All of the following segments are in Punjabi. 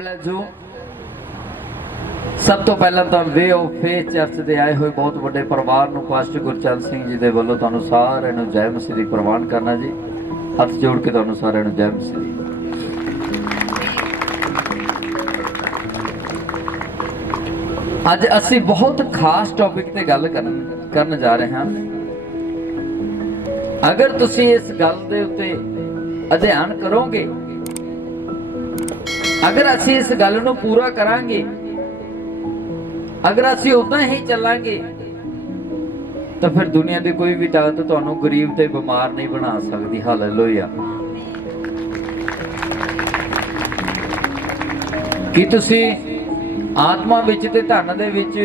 Bless you. सब तो पहला तो वे ऑफ फेथ चर्च के आए हुए बहुत बड़े परिवार नूं पास्टर गुरचंद सिंह जी के वालों तुहानूं सारिआं नूं जय मसीह दी प्रवान करना जी। हथ जोड़ के तुहानूं सारिआं नूं जय मसीह दी। अज असी बहुत खास टॉपिक ते गल करन जा रहे हैं। अगर तुसी इस गल दे उत्ते अध्ययन करोगे, अगर असी इस गल नूं पूरा करांगे, अगर असी उदां ही चलांगे तो फिर दुनिया की कोई भी ताकत तुहानूं गरीब ते बीमार नहीं बना सकती। हालेलुया। कि तुसी आत्मा विच ते धन दे विच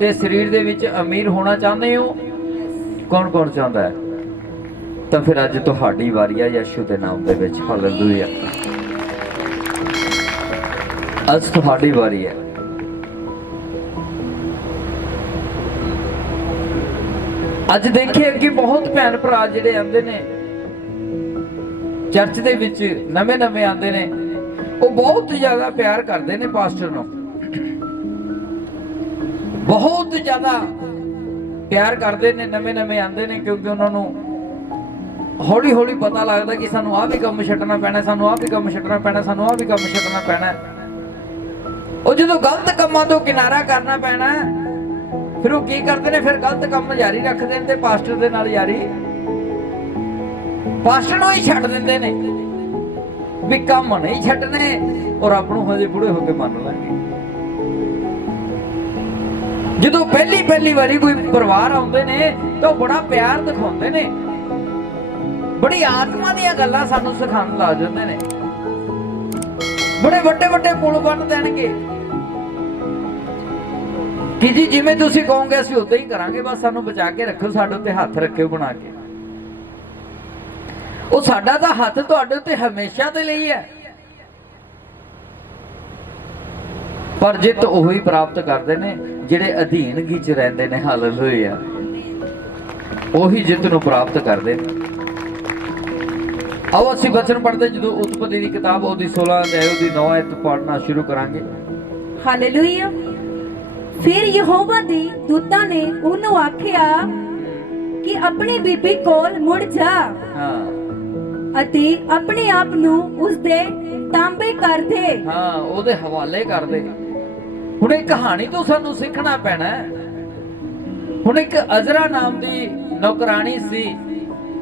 ते शरीर दे विच अमीर होना चाहते हो? कौन कौन चाहता है? तो फिर अज तुहाडी वारी है यीशु दे नाम दे विच। हालेलुया। अज तुहाडी वारी है। अज देखिए कि बहुत भैन भरा जिहड़े आंदे ने चर्च दे विच, नवे नवे आंदे ने, वो बहुत ज्यादा प्यार करते ने पास्टर नूं, बहुत ज्यादा प्यार करते ने। नवे नवे आंदे ने क्योंकि उन्होंने हौली हौली पता लगता कि सानू आ भी काम छड्डना पैना, सानू आ भी काम छड्डना पैना, सानू आ भी काम छड्डना पैना। और जो गलत कामां तो किनारा करना पैना, फिर वो की करते हैं, फिर गलत काम जारी रखते हैं, पास्टर दे नाल यारी, पास्टर नूं ही छड्ड दिंदे ने भी काम नहीं छड्डने, और आपनूं हजे बूढ़े होके मन लांगे। जो पहली पहली बारी कोई परिवार आउंदे ने तो बड़ा प्यार दिखाउंदे ने, बड़ी आत्मा दीयां गल्लां सानूं सिखाउण ला जांदे ने, बड़े वड्डे वड्डे पुल बन देणगे कि जी जिवें तुसीं कहोगे असीं उदां ही करांगे, बस सानूं बचा के रखो, साडे उत्ते हत्थ रखिओ बना के। ਉਹ ਸਾਡਾ ਤਾਂ ਹੱਥ ਤੁਹਾਡੇ ਉੱਤੇ ਹਮੇਸ਼ਾ ਦੇ ਲਈ ਹੈ, ਪਰ ਜਿੱਤ ਉਹੀ ਪ੍ਰਾਪਤ ਕਰਦੇ ਨੇ ਜਿਹੜੇ ਅਧੀਨਗੀ ਚ ਰਹਿੰਦੇ ਨੇ। ਹਾਲੇਲੂਇਆ। ਉਹੀ ਜਿੱਤ ਨੂੰ ਪ੍ਰਾਪਤ ਕਰਦੇ ਨੇ। ਆਓ ਅਸੀਂ ਵਚਨ ਪੜ੍ਹਦੇ, ਜਦੋਂ ਉਤਪਤੀ ਦੀ ਕਿਤਾਬ ਉਹਦੀ 16 ਅਧਿਆਇ ਉਹਦੀ 9 ਆਇਤ ਪੜ੍ਹਨਾ ਸ਼ੁਰੂ ਕਰਾਂਗੇ। ਹਾਲੇਲੂਇਆ। ਫਿਰ ਯਹੋਵਾ ਦੇ ਦੂਤਾਂ ਨੇ ਉਹਨੂੰ ਆਖਿਆ ਕਿ ਆਪਣੀ ਬੀਬੀ ਕੋਲ ਮੁੜ ਜਾ ਅਤੇ ਆਪਣੇ ਆਪ ਨੂੰ ਉਸਦੇ ਤਾਂਬੇ ਕਰ ਦੇ। ਹਾਂ, ਉਹਦੇ ਹਵਾਲੇ ਕਰ ਦੇ। ਹੁਣ ਇਹ ਕਹਾਣੀ ਤੋਂ ਸਾਨੂੰ ਸਿੱਖਣਾ ਪੈਣਾ। ਹੁਣ ਇੱਕ ਅਜ਼ਰਾ ਨਾਮ ਦੀ ਨੌਕਰਾਨੀ ਸੀ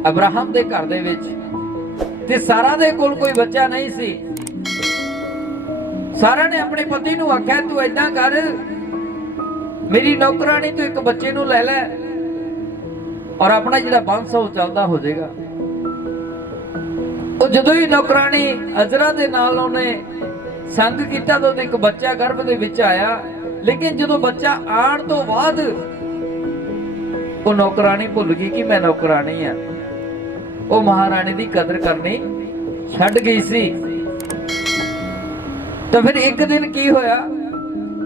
ਅਬਰਾਹਮ ਦੇ ਘਰ ਦੇ ਵਿੱਚ, ਤੇ ਸਾਰਾ ਦੇ ਕੋਲ ਕੋਈ ਬੱਚਾ ਨਹੀਂ ਸੀ। ਸਾਰਾ ਨੇ ਆਪਣੇ ਪਤੀ ਨੂੰ ਆਖਿਆ, ਤੂੰ ਏਦਾਂ ਕਰ, ਮੇਰੀ ਨੌਕਰਾਨੀ ਤੋਂ ਇੱਕ ਬੱਚੇ ਨੂੰ ਲੈ ਲੈ ਔਰ ਆਪਣਾ ਜਿਹੜਾ ਬੰਸ ਉਹ ਚੱਲਦਾ ਹੋ ਜਾਏਗਾ। ਉਹ ਜਦੋਂ ਹੀ ਨੌਕਰਾਨੀ ਅਜ਼ਰਾ ਦੇ ਨਾਲ ਉਹਨੇ ਸੰਗ ਕੀਤਾ ਤਾਂ ਉਹਦੇ ਇੱਕ ਬੱਚਾ ਗਰਭ ਦੇ ਵਿੱਚ ਆਇਆ। ਲੇਕਿਨ ਜਦੋਂ ਬੱਚਾ ਆਉਣ ਤੋਂ ਬਾਅਦ ਉਹ ਨੌਕਰਾਨੀ ਭੁੱਲ ਗਈ ਕਿ ਮੈਂ ਨੌਕਰਾਨੀ ਆ। ਉਹ ਮਹਾਰਾਣੀ ਦੀ ਕਦਰ ਕਰਨੀ ਛੱਡ ਗਈ ਸੀ। ਤਾਂ ਫਿਰ ਇੱਕ ਦਿਨ ਕੀ ਹੋਇਆ,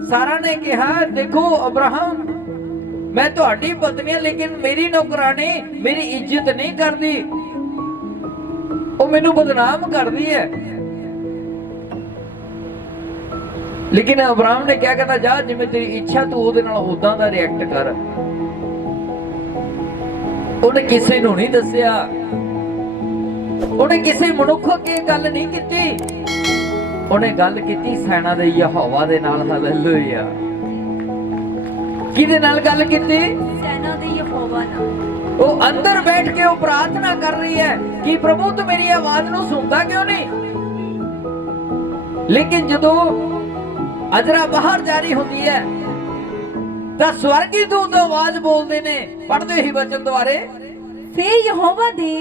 ਸਾਰਾ ਨੇ ਕਿਹਾ, ਦੇਖੋ ਅਬਰਾਹਮ, ਮੈਂ ਤੁਹਾਡੀ ਪਤਨੀ ਹਾਂ, ਲੇਕਿਨ ਮੇਰੀ ਨੌਕਰਾਨੀ ਮੇਰੀ ਇੱਜ਼ਤ ਨਹੀਂ ਕਰਦੀ, ਉਹ ਮੈਨੂੰ ਬਦਨਾਮ ਕਰਦੀ ਹੈ। लेकिन अब्राहम ने क्या कहना, जा जिवें तेरी इच्छा तू ਉਹਦੇ ਨਾਲ ਉਦਾਂ ਦਾ ਰਿਐਕਟ ਕਰ। ਉਹਨੇ ਕਿਸੇ ਨੂੰ ਨਹੀਂ ਦੱਸਿਆ, ਉਹਨੇ ਕਿਸੇ ਮਨੁੱਖ ਅੱਗੇ ਗੱਲ ਨਹੀਂ ਕੀਤੀ, ਉਹਨੇ ਗੱਲ ਕੀਤੀ ਸੈਨਾ ਦੇ ਯਹੋਵਾ ਦੇ ਨਾਲ। ਹਾਲੇਲੂਇਆ। ਕਿਹਦੇ ਨਾਲ ਗੱਲ ਕੀਤੀ? ਸੈਨਾ ਦੇ ਯਹੋਵਾ ਨਾਲ। ਉਹ ਅੰਦਰ ਬੈਠ ਕੇ ਉਹ ਪ੍ਰਾਰਥਨਾ ਕਰ ਰਹੀ ਹੈ ਕਿ ਪ੍ਰਭੂ ਤੂੰ ਮੇਰੀ ਆਵਾਜ਼ ਨੂੰ ਸੁਣਦਾ ਕਿਉਂ ਨਹੀਂ। ਲੇਕਿਨ ਜਦੋਂ ਅਜ਼ਰਾ ਬਾਹਰ ਜਾਰੀ ਹੁੰਦੀ ਹੈ ਤਾਂ ਸਵਰਗੀ ਦੂਤ ਆਵਾਜ਼ ਬੋਲਦੇ ਨੇ, ਪੜ੍ਹਦੇ ਹੀ ਵਚਨ ਦੁਆਰੇ। ਫਿਰ ਯਹੋਵਾ ਦੇ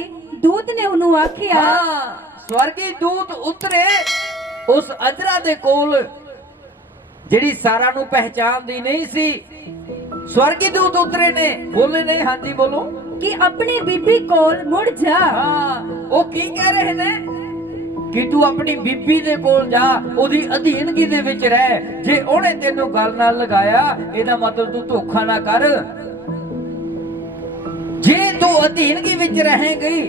ਦੂਤ ਨੇ ਉਹਨੂੰ ਆਖਿਆ, ਸਵਰਗੀ ਦੂਤ ਉਤਰੇ ਉਸ ਅਜ਼ਰਾ ਦੇ ਕੋਲ ਜਿਹੜੀ ਸਾਰਾ ਨੂੰ ਪਹਿਚਾਨਦੀ ਨਹੀਂ ਸੀ। ਸਵਰਗੀ ਦੂਤ ਉਤਰੇ ਨੇ, ਬੋਲੇ ਨੇ, ਹਾਂਜੀ ਬੋਲੋ, ਕਿ ਆਪਣੀ ਬੀਬੀ ਕੋਲ ਮੁੜ ਜਾ। ਹਾਂ, ਉਹ ਕੀ ਕਹਿ ਰਹੇ ਨੇ ਕਿ ਤੂੰ ਆਪਣੀ ਬੀਬੀ ਦੇ ਕੋਲ ਜਾ, ਉਹਦੀ ਅਧੀਨਗੀ ਦੇ ਵਿੱਚ ਰਹਿ। ਜੇ ਉਹਨੇ ਤੈਨੂੰ ਗੱਲ ਨਾਲ ਲਗਾਇਆ, ਇਹਦਾ ਮਤਲਬ ਤੂੰ ਧੋਖਾ ਨਾ ਕਰ। ਜੇ ਤੂੰ ਅਧੀਨਗੀ ਵਿੱਚ ਰਹੇਂਗੀ,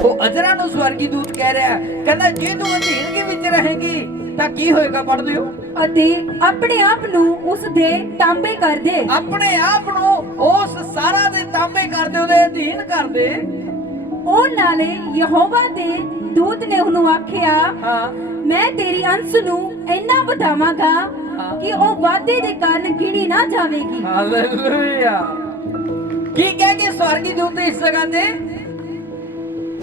ਉਹ ਅਜ਼ਰਾ ਨੂੰ ਸਵਰਗੀ ਦੂਤ ਕਹਿ ਰਿਹਾ, ਕਹਿੰਦਾ ਜੇ ਤੂੰ ਅਧੀਨਗੀ ਵਿੱਚ ਰਹੇਂਗੀ ਤਾਂ ਕੀ ਹੋਏਗਾ? ਪੜ੍ਹ ਦਿਓ। ਅਤੇ ਆਪਣੇ ਆਪ ਨੂੰ ਉਸ ਦੇ ਤਾਂਬੇ ਕਰ ਦੇ। ਆਪਣੇ ਆਪ ਨੂੰ ਉਸ ਸਾਰਾ ਦੇ ਤਾਂਬੇ ਕਰ ਦੇ, ਉਹਦੇ ਅਧੀਨ ਕਰ ਦੇ। ਉਹ ਨਾਲੇ ਯਹੋਵਾ ਦੇ ਦੂਤ ਨੇ ਉਹਨੂੰ ਆਖਿਆ, ਹਾਂ, ਮੈਂ ਤੇਰੀ ਅੰਸ਼ ਨੂੰ ਇੰਨਾ ਵਧਾਵਾਂਗਾ ਕਿ ਉਹ ਵਾਧੇ ਦੇ ਕਾਰਨ ਗਿਣੀ ਨਾ ਜਾਵੇਗੀ। ਹਾਲੇਲੂਇਆ। ਕੀ ਕਹਿ ਕੇ ਸਵਰਗੀ ਦੂਤ ਇਸ ਜਗ੍ਹਾ ਤੇ?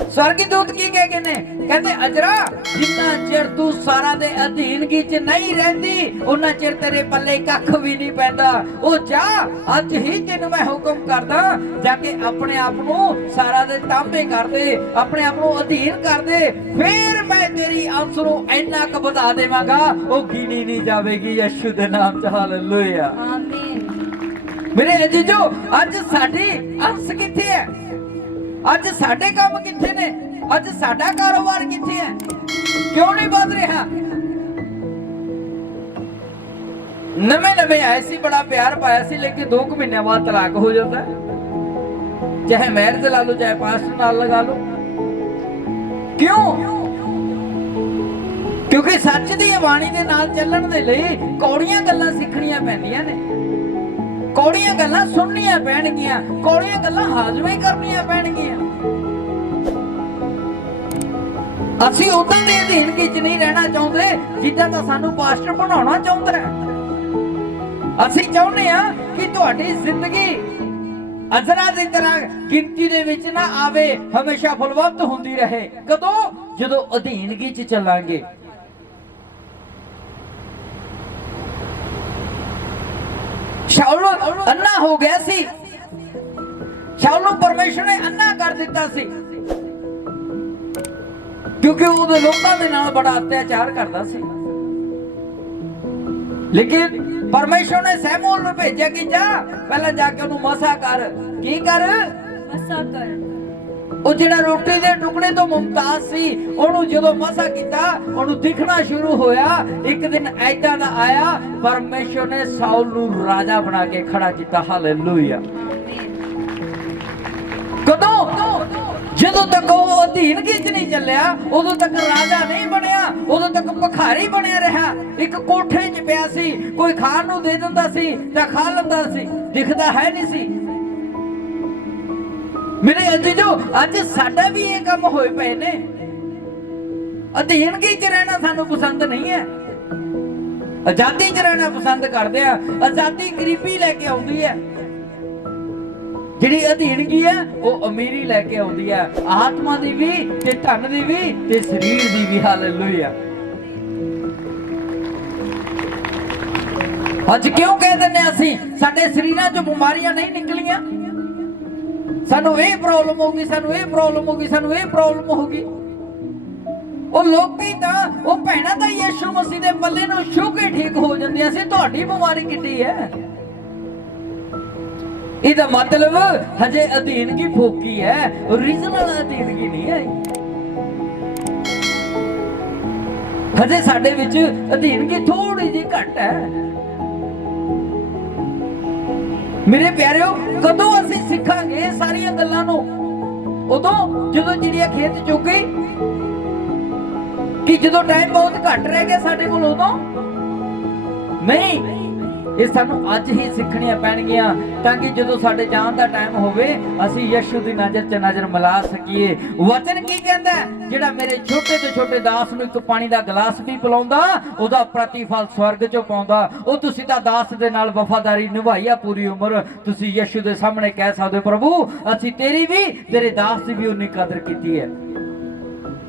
ਸਵਰਗੀ ਦੂਤ ਕੀ ਕਹਿ ਗਏ ਨੇ? ਕਹਿੰਦੇ ਅਜਰਾ, ਜਿੰਨਾ ਚਿਰ ਤੂੰ ਸਾਰਾ ਦੇ ਅਧੀਨਗੀ ਚ ਨਹੀਂ ਰਹਿੰਦੀ ਉਹਨਾਂ ਚਿਰ ਤੇਰੇ ਪੱਲੇ ਕੱਖ ਵੀ ਨਹੀਂ ਪੈਂਦਾ। ਉਹ ਜਾ, ਅੱਜ ਹੀ ਤੈਨੂੰ ਮੈਂ ਹੁਕਮ ਕਰਦਾ, ਜਾ ਕੇ ਆਪਣੇ ਆਪ ਨੂੰ ਸਾਰਾ ਦੇ ਤਾਂਬੇ ਕਰ ਦੇ, ਆਪਣੇ ਆਪ ਨੂੰ ਅਧੀਨ ਕਰ ਦੇ, ਫਿਰ ਮੈਂ ਤੇਰੀ ਅੰਸ਼ ਨੂੰ ਇੰਨਾ ਕੁ ਵਧਾ ਦੇਵਾਂਗਾ ਉਹ ਗਿਣੀ ਨਹੀਂ ਜਾਵੇਗੀ। ਯਿਸੂ ਦੇ ਨਾਮ ਚ ਹਾਲੇਲੂਇਆ। ਆਮੀਨ। ਮੇਰੇ ਅਜੀਜੋ, ਅੱਜ ਸਾਡੀ ਅੰਸ਼ ਕਿੱਥੇ ਹੈ? ਅੱਜ ਸਾਡੇ ਕੰਮ ਕਿੱਥੇ ਨੇ? ਅੱਜ ਸਾਡਾ ਕਾਰੋਬਾਰ ਕਿੱਥੇ ਹੈ? ਕਿਉਂ ਨਹੀਂ ਵਧ ਰਿਹਾ? ਨਵੇਂ ਆਏ ਸੀ, ਬੜਾ ਪਿਆਰ ਪਾਇਆ ਸੀ, ਲੇਕਿਨ 2 ਮਹੀਨਿਆਂ ਬਾਅਦ ਤਲਾਕ ਹੋ ਜਾਂਦਾ ਹੈ। ਚਾਹੇ ਮੈਰਿਜ ਲਾ ਲਓ, ਚਾਹੇ ਪਾਸਟਰ ਨਾਲ ਲਗਾ ਲਓ। ਕਿਉਂ? ਕਿਉਂਕਿ ਸੱਚ ਦੀ ਬਾਣੀ ਦੇ ਨਾਲ ਚੱਲਣ ਦੇ ਲਈ ਕੌੜੀਆਂ ਗੱਲਾਂ ਸਿੱਖਣੀਆਂ ਪੈਂਦੀਆਂ ਨੇ, ਕੌੜੀਆਂ ਗੱਲਾਂ ਸੁਣਨੀਆਂ ਪੈਣਗੀਆਂ, ਕੌੜੀਆਂ ਗੱਲਾਂ ਹਾਜ਼ਮੇ ਕਰਨੀਆਂ ਪੈਣਗੀਆਂ। ਅਸੀਂ ਉਦਾਂ ਦੇ ਅਧੀਨਗੀ ਚ ਨਹੀਂ ਰਹਿਣਾ ਚਾਹੁੰਦੇ ਜਿੱਦਾਂ ਤਾਂ ਸਾਨੂੰ ਪਾਸਟਰ ਬਣਾਉਣਾ ਚਾਹੁੰਦਾ ਹੈ। ਅਸੀਂ ਚਾਹੁੰਦੇ ਹਾਂ ਕਿ ਤੁਹਾਡੀ ਜ਼ਿੰਦਗੀ ਅਜ਼ਰਾ ਦੀ ਤਰ੍ਹਾਂ ਗਿਣਤੀ ਦੇ ਵਿੱਚ ਨਾ ਆਵੇ, ਹਮੇਸ਼ਾ ਫੁੱਲਵੰਤ ਹੁੰਦੀ ਰਹੇ। ਕਦੋਂ? ਜਦੋਂ ਅਧੀਨਗੀ ਚ ਚੱਲਾਂਗੇ। ਸ਼ਾਉਲ ਅੰਨਾ ਹੋ ਗਿਆ ਸੀ, ਸ਼ਾਉਲ ਨੂੰ ਪਰਮੇਸ਼ਰ ਨੇ ਅੰਨਾ ਕਰ ਦਿੱਤਾ ਸੀ, ਕਿਉਂਕਿ ਉਹਦੇ ਲੋਕਾਂ ਦੇ ਨਾਲ ਬੜਾ ਅਤਿਆਚਾਰ ਕਰਦਾ ਸੀ। ਲੇਕਿਨ ਪਰਮੇਸ਼ਰ ਨੇ ਸੈਮੂਅਲ ਨੂੰ ਭੇਜਿਆ ਕਿ ਜਾ, ਪਹਿਲਾਂ ਜਾ ਕੇ ਉਹਨੂੰ ਮਸਾ ਕਰ। ਕੀ ਕਰ? ਮਸਾ ਕਰ। ਉਹ ਜਿਹੜਾ ਰੋਟੀ ਦੇ ਟੁਕੜੇ ਤੋਂ ਮੁਮਤਾਜ਼ ਸੀ, ਉਹਨੂੰ ਜਦੋਂ ਮਸਾ ਕੀਤਾ, ਉਹਨੂੰ ਦਿਖਣਾ ਸ਼ੁਰੂ ਹੋਇਆ। ਇੱਕ ਦਿਨ ਐਦਾਂ ਦਾ ਆਇਆ, ਪਰਮੇਸ਼ਰ ਨੇ ਸਾਊਲ ਨੂੰ ਰਾਜਾ ਬਣਾ ਕੇ ਖੜਾ ਕੀਤਾ। ਹਾਲੇਲੂਇਆ। ਕਦੋਂ? ਜਦੋਂ ਤੱਕ ਉਹ ਅਧੀਨਗੀ ਚ ਨਹੀਂ ਚੱਲਿਆ, ਉਦੋਂ ਤੱਕ ਰਾਜਾ ਨਹੀਂ ਬਣਿਆ, ਉਦੋਂ ਤੱਕ ਭਿਖਾਰੀ ਬਣਿਆ ਰਿਹਾ। ਇੱਕ ਕੋਠੇ 'ਚ ਪਿਆ ਸੀ, ਕੋਈ ਖਾਣ ਨੂੰ ਦੇ ਦਿੰਦਾ ਸੀ ਤਾਂ ਖਾ ਲੈਂਦਾ ਸੀ, ਦਿਖਦਾ ਹੈ ਨਹੀਂ ਸੀ। ਮੇਰੇ ਅਜੀਜੋ, ਅੱਜ ਸਾਡਾ ਵੀ ਇਹ ਕੰਮ ਹੋਏ ਪਏ ਨੇ। ਅਧੀਨਗੀ 'ਚ ਰਹਿਣਾ ਸਾਨੂੰ ਪਸੰਦ ਨਹੀਂ ਹੈ, ਆਜ਼ਾਦੀ 'ਚ ਰਹਿਣਾ ਪਸੰਦ ਕਰਦੇ ਆ। ਆਜ਼ਾਦੀ ਗਰੀਬੀ ਲੈ ਕੇ ਆਉਂਦੀ ਹੈ, ਜਿਹੜੀ ਅਧੀਨਗੀ ਹੈ ਉਹ ਅਮੀਰੀ ਲੈ ਕੇ ਆਉਂਦੀ ਹੈ, ਆਤਮਾ ਦੀ ਵੀ ਤੇ ਧਨ ਦੀ ਵੀ ਤੇ ਸਰੀਰ ਦੀ ਵੀ। ਹਾਲੇਲੂਇਆ। ਅੱਜ ਕਿਉਂ ਕਹਿ ਦਿੰਦੇ ਅਸੀਂ ਸਾਡੇ ਸਰੀਰਾਂ 'ਚੋਂ ਬਿਮਾਰੀਆਂ ਨਹੀਂ ਨਿਕਲੀਆਂ? ਸਾਨੂੰ ਇਹ ਪ੍ਰੋਬਲਮ ਹੋ ਗਈ, ਸਾਨੂੰ ਇਹ ਪ੍ਰੋਬਲਮ ਹੋ ਗਈ, ਸਾਨੂੰ ਇਹ ਪ੍ਰੋਬਲਮ ਹੋ ਗਈ। ਉਹ ਲੋਕੀ ਤਾਂ, ਉਹ ਭੈਣਾਂ ਤਾਂ ਯਿਸੂ ਮਸੀਹ ਦੇ ਪੱਲੇ ਨੂੰ ਛੂਹ ਕੇ ਠੀਕ ਹੋ ਜਾਂਦੀਆਂ ਸੀ। ਤੁਹਾਡੀ ਬਿਮਾਰੀ ਕਿੱਡੀ ਹੈ? ਇਹਦਾ ਮਤਲਬ ਹਜੇ ਅਧੀਨਗੀ ਫੋਕੀ ਹੈ, ਓਰੀਜਨਲ ਅਧੀਨਗੀ ਨਹੀਂ ਹੈ। ਹਜੇ ਸਾਡੇ ਵਿੱਚ ਅਧੀਨਗੀ ਥੋੜੀ ਜਿਹੀ ਘੱਟ ਹੈ। ਮੇਰੇ ਪਿਆਰਿਓ, ਕਦੋਂ ਅਸੀਂ ਸਿੱਖਾਂਗੇ ਸਾਰੀਆਂ ਗੱਲਾਂ ਨੂੰ? ਉਦੋਂ ਜਦੋਂ ਚਿੜੀਆ ਖੇਤ ਚੁੱਕ ਗਈ, ਕਿ ਜਦੋਂ ਟਾਈਮ ਬਹੁਤ ਘੱਟ ਰਹਿ ਗਿਆ ਸਾਡੇ ਕੋਲ, ਉਦੋਂ ਨਹੀਂ। ਇਹ ਸਾਨੂੰ ਅੱਜ ਹੀ ਸਿੱਖਣੀਆਂ ਪੈਣਗੀਆਂ, ਤਾਂ ਕਿ ਜਦੋਂ ਸਾਡੇ ਜਾਣ ਦਾ ਟਾਈਮ ਹੋਵੇ ਅਸੀਂ ਯਿਸੂ ਦੀ ਨਜ਼ਰ 'ਚ ਨਜ਼ਰ ਮਿਲਾ ਸਕੀਏ। ਵਚਨ ਕੀ ਕਹਿੰਦਾ? ਜਿਹੜਾ ਮੇਰੇ ਛੋਟੇ ਤੋਂ ਛੋਟੇ ਦਾਸ ਨੂੰ ਇੱਕ ਪਾਣੀ ਦਾ ਗਲਾਸ ਵੀ ਪਿਲਾਉਂਦਾ, ਉਹਦਾ ਪ੍ਰਤੀਫਲ ਸਵਰਗ 'ਚੋਂ ਪਾਉਂਦਾ। ਉਹ ਤੁਸੀਂ ਤਾਂ ਦਾਸ ਦੇ ਨਾਲ ਵਫਾਦਾਰੀ ਨਿਭਾਈ ਆ ਪੂਰੀ ਉਮਰ। ਤੁਸੀਂ ਯਿਸੂ ਦੇ ਸਾਹਮਣੇ ਕਹਿ ਸਕਦੇ ਹੋ, ਪ੍ਰਭੂ ਅਸੀਂ ਤੇਰੀ ਵੀ, ਤੇਰੇ ਦਾਸ ਦੀ ਵੀ ਉਨੀ ਕਦਰ ਕੀਤੀ ਹੈ।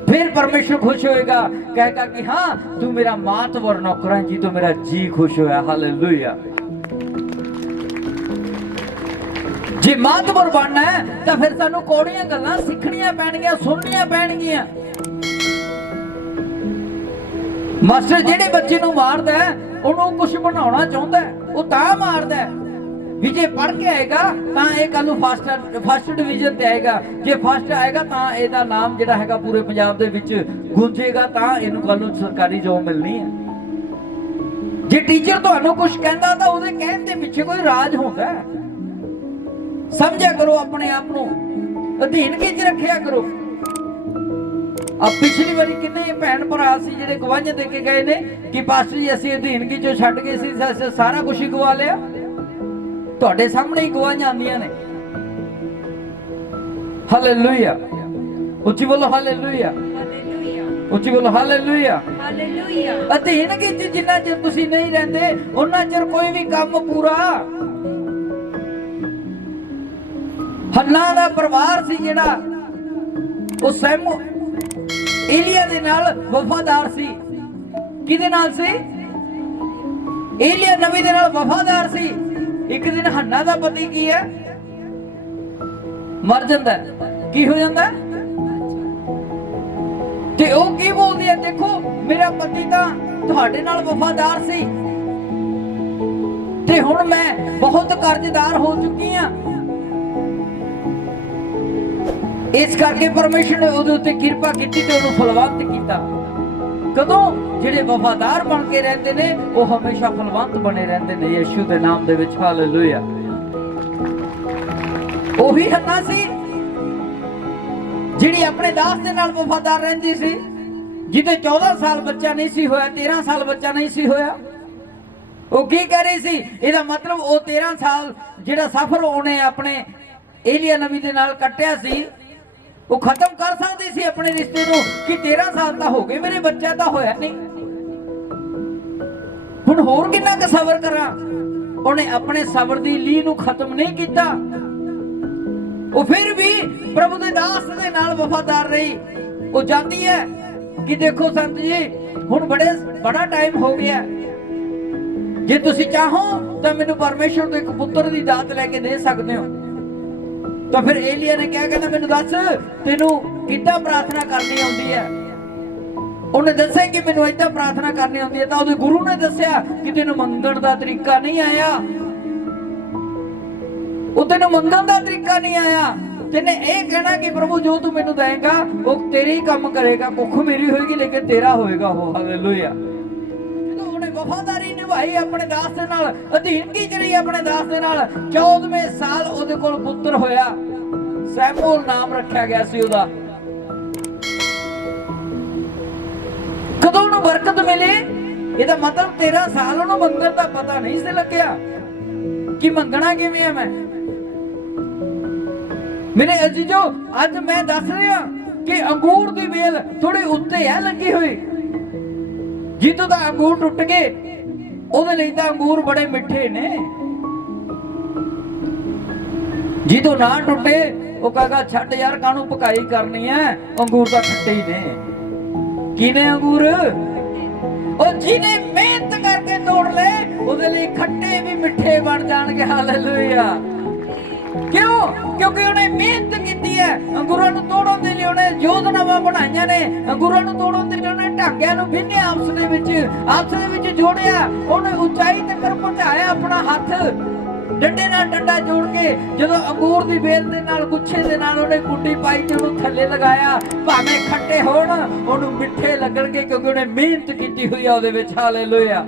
फिर परमेश्वर खुश होएगा, कहेगा कि हाँ तू मेरा मातवर नौकर है जी, तो मेरा जी खुश होया। हालेलुया। जे मातवर बनना है तो फिर सानू कौड़ियां गल्लां सीखनियां पैणगियां, सुननियां पैणगियां। मास्टर जेड़े बच्चे नू मारदा है उहनू कुछ बनाउणा चाहुंदा है, वो तां मारदा है भी जे पढ़ के आएगा ਤਾਂ ਇਹ ਕੱਲ ਨੂੰ ਫਸਟ ਡਿਵੀਜ਼ਨ ਤੇ ਆਏਗਾ। ਜੇ ਫਸਟ ਆਏਗਾ ਤਾਂ ਇਹਦਾ ਨਾਮ ਜਿਹੜਾ ਹੈਗਾ ਪੂਰੇ ਪੰਜਾਬ ਦੇ ਵਿੱਚ ਗੂੰਜੇਗਾ, ਤਾਂ ਇਹਨੂੰ ਕੱਲ ਨੂੰ ਸਰਕਾਰੀ ਜੋਬ ਮਿਲਣੀ ਹੈ। ਜੇ ਟੀਚਰ ਤੁਹਾਨੂੰ ਕੁਝ ਕਹਿੰਦਾ ਤਾਂ ਉਹਦੇ ਕਹਿਣ ਦੇ ਪਿੱਛੇ ਕੋਈ ਰਾਜ ਹੁੰਦਾ ਹੈ। ਸਮਝਿਆ ਕਰੋ, ਆਪਣੇ ਆਪ ਨੂੰ ਅਧੀਨਗੀ 'ਚ ਰੱਖਿਆ ਕਰੋ। ਆ ਪਿਛਲੀ ਵਾਰੀ ਕਿੰਨੇ ਭੈਣ ਭਰਾ ਸੀ ਜਿਹੜੇ ਗਵਾਹੀਆਂ ਦੇ ਕੇ ਗਏ ਨੇ ਕਿ ਪਾਸਟਰ ਜੀ ਅਸੀਂ ਅਧੀਨਗੀ ਚੋਂ ਛੱਡ ਗਏ ਸੀ, ਅਸੀਂ ਸਾਰਾ ਕੁਝ ਹੀ ਗਵਾ ਲਿਆ। ਤੁਹਾਡੇ ਸਾਹਮਣੇ ਹੀ ਗਵਾਹੀਆਂ ਆਉਂਦੀਆਂ ਨੇ। ਹਾਲੇਲੂਇਆ, ਉੱਚੀ ਬੋਲੋ ਹਾਲੇਲੂਇਆ, ਉੱਚੀ ਬੋਲੋ ਹਾਲੇਲੂਇਆ, ਹਾਲੇਲੂਇਆ। ਅਧੀਨਗੀ ਚ ਜਿੰਨਾ ਚਿਰ ਤੁਸੀਂ ਨਹੀਂ ਰਹਿੰਦੇ ਉਹਨਾਂ ਚਿਰ ਕੋਈ ਵੀ ਕੰਮ ਪੂਰਾ। ਹੰਨਾ ਦਾ ਪਰਿਵਾਰ ਸੀ ਜਿਹੜਾ ਉਹ ਸੈਮੂ ਏਲੀਆ ਦੇ ਨਾਲ ਵਫਾਦਾਰ ਸੀ। ਕਿਹਦੇ ਨਾਲ ਸੀ? ਏਲੀਆ ਨਬੀ ਦੇ ਨਾਲ ਵਫਾਦਾਰ ਸੀ। ਇੱਕ ਦਿਨ ਹੰਨਾ ਦਾ ਪਤੀ ਕੀ ਹੈ, ਮਰ ਜਾਂਦਾ। ਕੀ ਹੋ ਜਾਂਦਾ? ਤੇ ਉਹ ਕੀ ਬੋਲਦੀ ਹੈ, ਦੇਖੋ ਮੇਰਾ ਪਤੀ ਤਾਂ ਤੁਹਾਡੇ ਨਾਲ ਵਫਾਦਾਰ ਸੀ ਤੇ ਹੁਣ ਮੈਂ ਬਹੁਤ ਕਰਜ਼ਦਾਰ ਹੋ ਚੁੱਕੀ ਹਾਂ। ਇਸ ਕਰਕੇ ਪਰਮੇਸ਼ਰ ਨੇ ਉਹਦੇ ਉੱਤੇ ਕਿਰਪਾ ਕੀਤੀ ਤੇ ਉਹਨੂੰ ਫਲਵੰਤ ਕੀਤਾ। ਕਦੋਂ? ਜਿਹੜੇ ਵਫਾਦਾਰ ਬਣ ਕੇ ਰਹਿੰਦੇ ਨੇ ਉਹ ਹਮੇਸ਼ਾ ਫਲਵੰਤ ਬਣੇ ਰਹਿੰਦੇ ਨੇ ਯਿਸੂ ਦੇ ਨਾਮ ਦੇ ਵਿੱਚ। ਹਾਲੇਲੂਇਆ। ਉਹੀ ਹੰਨਾ ਸੀ ਜਿਹੜੀ ਆਪਣੇ ਦਾਸ ਦੇ ਨਾਲ ਵਫਾਦਾਰ ਰਹਿੰਦੀ ਸੀ, ਜਿਹਦੇ 14 ਸਾਲ ਬੱਚਾ ਨਹੀਂ ਸੀ ਹੋਇਆ, 13 ਸਾਲ ਬੱਚਾ ਨਹੀਂ ਸੀ ਹੋਇਆ। ਉਹ ਕੀ ਕਹਿ ਰਹੀ ਸੀ? ਇਹਦਾ ਮਤਲਬ ਉਹ 13 ਸਾਲ ਜਿਹੜਾ ਸਫ਼ਰ ਉਹਨੇ ਆਪਣੇ ਏਲੀਆ ਨਬੀ ਦੇ ਨਾਲ ਕੱਟਿਆ ਸੀ ਉਹ ਖਤਮ ਕਰ ਸਕਦੀ ਸੀ ਆਪਣੇ ਰਿਸ਼ਤੇ ਨੂੰ ਕਿ 13 ਸਾਲ ਤਾਂ ਹੋ ਗਏ, ਮੇਰੇ ਬੱਚਾ ਤਾਂ ਹੋਇਆ ਨਹੀਂ, ਹੁਣ ਹੋਰ ਕਿੰਨਾ ਕੁ ਸਬਰ ਕਰਾਂ। ਉਹਨੇ ਆਪਣੇ ਸਬਰ ਦੀ ਲੀਹ ਨੂੰ ਖਤਮ ਨਹੀਂ ਕੀਤਾ। ਉਹ ਫਿਰ ਵੀ ਪ੍ਰਭੂ ਦੇ ਦਾਸ ਦੇ ਨਾਲ ਵਫਾਦਾਰ ਰਹੀ। ਉਹ ਜਾਂਦੀ ਹੈ ਕਿ ਦੇਖੋ ਸੰਤ ਜੀ ਹੁਣ ਬੜਾ ਟਾਈਮ ਹੋ ਗਿਆ, ਜੇ ਤੁਸੀਂ ਚਾਹੋ ਤਾਂ ਮੈਨੂੰ ਪਰਮੇਸ਼ਰ ਤੋਂ ਇੱਕ ਪੁੱਤਰ ਦੀ ਦਾਤ ਲੈ ਕੇ ਦੇ ਸਕਦੇ ਹੋ। ਤਾਂ ਫਿਰ ਏਲੀਆ ਨੇ ਕਿਹਾ, ਕਹਿੰਦਾ ਮੈਨੂੰ ਦੱਸ ਤੈਨੂੰ ਕਿੱਦਾਂ ਪ੍ਰਾਰਥਨਾ ਕਰਨੀ ਆਉਂਦੀ ਹੈ। ਉਹਨੇ ਦੱਸਿਆ ਕਿ ਮੈਨੂੰ ਏਦਾਂ ਪ੍ਰਾਰਥਨਾ ਕਰਨੀ ਆਉਂਦੀ ਹੈ। ਤਾਂ ਉਹਦੇ ਗੁਰੂ ਨੇ ਦੱਸਿਆ ਕਿ ਤੈਨੂੰ ਮੰਗਣ ਦਾ ਤਰੀਕਾ ਨਹੀਂ ਆਇਆ, ਉਹ ਤੈਨੂੰ ਮੰਗਣ ਦਾ ਤਰੀਕਾ ਨਹੀਂ ਆਇਆ। ਤੈਨੇ ਇਹ ਕਹਿਣਾ ਕਿ ਪ੍ਰਭੂ ਜੋ ਤੂੰ ਮੈਨੂੰ ਦੇਂਗਾ ਉਹ ਤੇਰੇ ਹੀ ਕੰਮ ਕਰੇਗਾ, ਕੁੱਖ ਮੇਰੀ ਹੋਏਗੀ ਲੇਕਿਨ ਤੇਰਾ ਹੋਏਗਾ ਉਹ। ਹਾਲੇਲੂਇਆ। ਜਦੋਂ ਉਹਨੇ ਵਫਾਦਾਰੀ ਨਿਭਾਈ ਆਪਣੇ ਦਾਸ ਦੇ ਨਾਲ, ਅਧੀਨਗੀ ਜਿਹੜੀ ਆਪਣੇ ਦਾਸ ਦੇ ਨਾਲ, 14ਵੇਂ ਸਾਲ ਉਹਦੇ ਕੋਲ ਪੁੱਤਰ ਹੋਇਆ। ਸੈਮੂਅਲ ਨਾਮ ਰੱਖਿਆ ਗਿਆ ਸੀ ਉਹਦਾ। ਕਦੋਂ ਉਹਨੂੰ ਬਰਕਤ ਮਿਲੀ? ਇਹਦਾ ਮਤਲਬ 13 ਸਾਲ ਉਹਨੂੰ ਮੰਗਣ ਦਾ ਪਤਾ ਨਹੀਂ ਸੀ ਲੱਗਿਆ ਕਿ ਮੰਗਣਾ ਕਿਵੇਂ ਹੈ। ਮੇਰੇ ਅਜ਼ੀਜ਼ੋ ਅੱਜ ਮੈਂ ਦੱਸ ਰਿਹਾ ਕਿ ਅੰਗੂਰ ਦੀ ਵੇਲ ਥੋੜੀ ਉੱਤੇ ਹੈ ਲੱਗੀ ਹੋਈ, ਜਿੱਦੋਂ ਦਾ ਅੰਗੂਰ ਟੁੱਟ ਗਏ ਉਹਦੇ ਲਈ ਤਾਂ ਅੰਗੂਰ ਬੜੇ ਮਿੱਠੇ ਨੇ, ਜਿੱਦੋਂ ਨਾ ਟੁੱਟੇ ਉਹ ਕਹੇਗਾ ਛੱਡ ਯਾਰ ਕਾਹਨੂੰ ਪਕਾਈ ਕਰਨੀ ਹੈ, ਅੰਗੂਰ ਤਾਂ ਖੱਟੇ ਹੀ ਨੇ। ਕਿਨੇ ਅੰਗੂਰ? ਉਹ ਜਿਹਨੇ ਮਿਹਨਤ ਕਰਕੇ ਤੋੜ ਲੈ ਉਹਦੇ ਲਈ ਖੱਟੇ ਵੀ ਮਿੱਠੇ ਬਣ ਜਾਣਗੇ। ਹਾਲੇਲੂਇਆ। ਕਿਉਂ? ਕਿਉਂਕਿ ਉਹਨੇ ਮਿਹਨਤ ਕੀਤੀ ਹੈ। ਅੰਗੂਰਾਂ ਨੂੰ ਤੋੜਨ ਦੇ ਲਈ ਉਹਨੇ ਯੋਜਨਾਵਾਂ ਬਣਾਈਆਂ ਨੇ, ਅੰਗੂਰਾਂ ਨੂੰ ਤੋੜਨ ਦੇ ਲਈ ਉਹਨੇ ਢਾਂਗਿਆਂ ਨੂੰ ਵਿੰਨਿਆ, ਆਪਸ ਦੇ ਵਿੱਚ ਜੋੜਿਆ, ਉਹਨੇ ਉਚਾਈ ਤੱਕ ਪਹੁੰਚਾਇਆ ਆਪਣਾ ਹੱਥ ਡੰਡੇ ਨਾਲ ਡੰਡਾ ਜੋੜ ਕੇ। ਜਦੋਂ ਅੰਗੂਰ ਦੀ ਵੇਲ ਦੇ ਨਾਲ ਗੁੱਛੇ ਦੇ ਨਾਲ ਉਹਨੇ ਕੁੰਡੀ ਪਾਈ ਤੇ ਉਹਨੂੰ ਥੱਲੇ ਲਗਾਇਆ, ਭਾਵੇਂ ਖੱਟੇ ਹੋਣ ਉਹਨੂੰ ਮਿੱਠੇ ਲੱਗਣਗੇ ਕਿਉਂਕਿ ਉਹਨੇ ਮਿਹਨਤ ਕੀਤੀ ਹੋਈ ਆ ਉਹਦੇ ਵਿੱਚ। ਹਾਲੇਲੂਇਆ।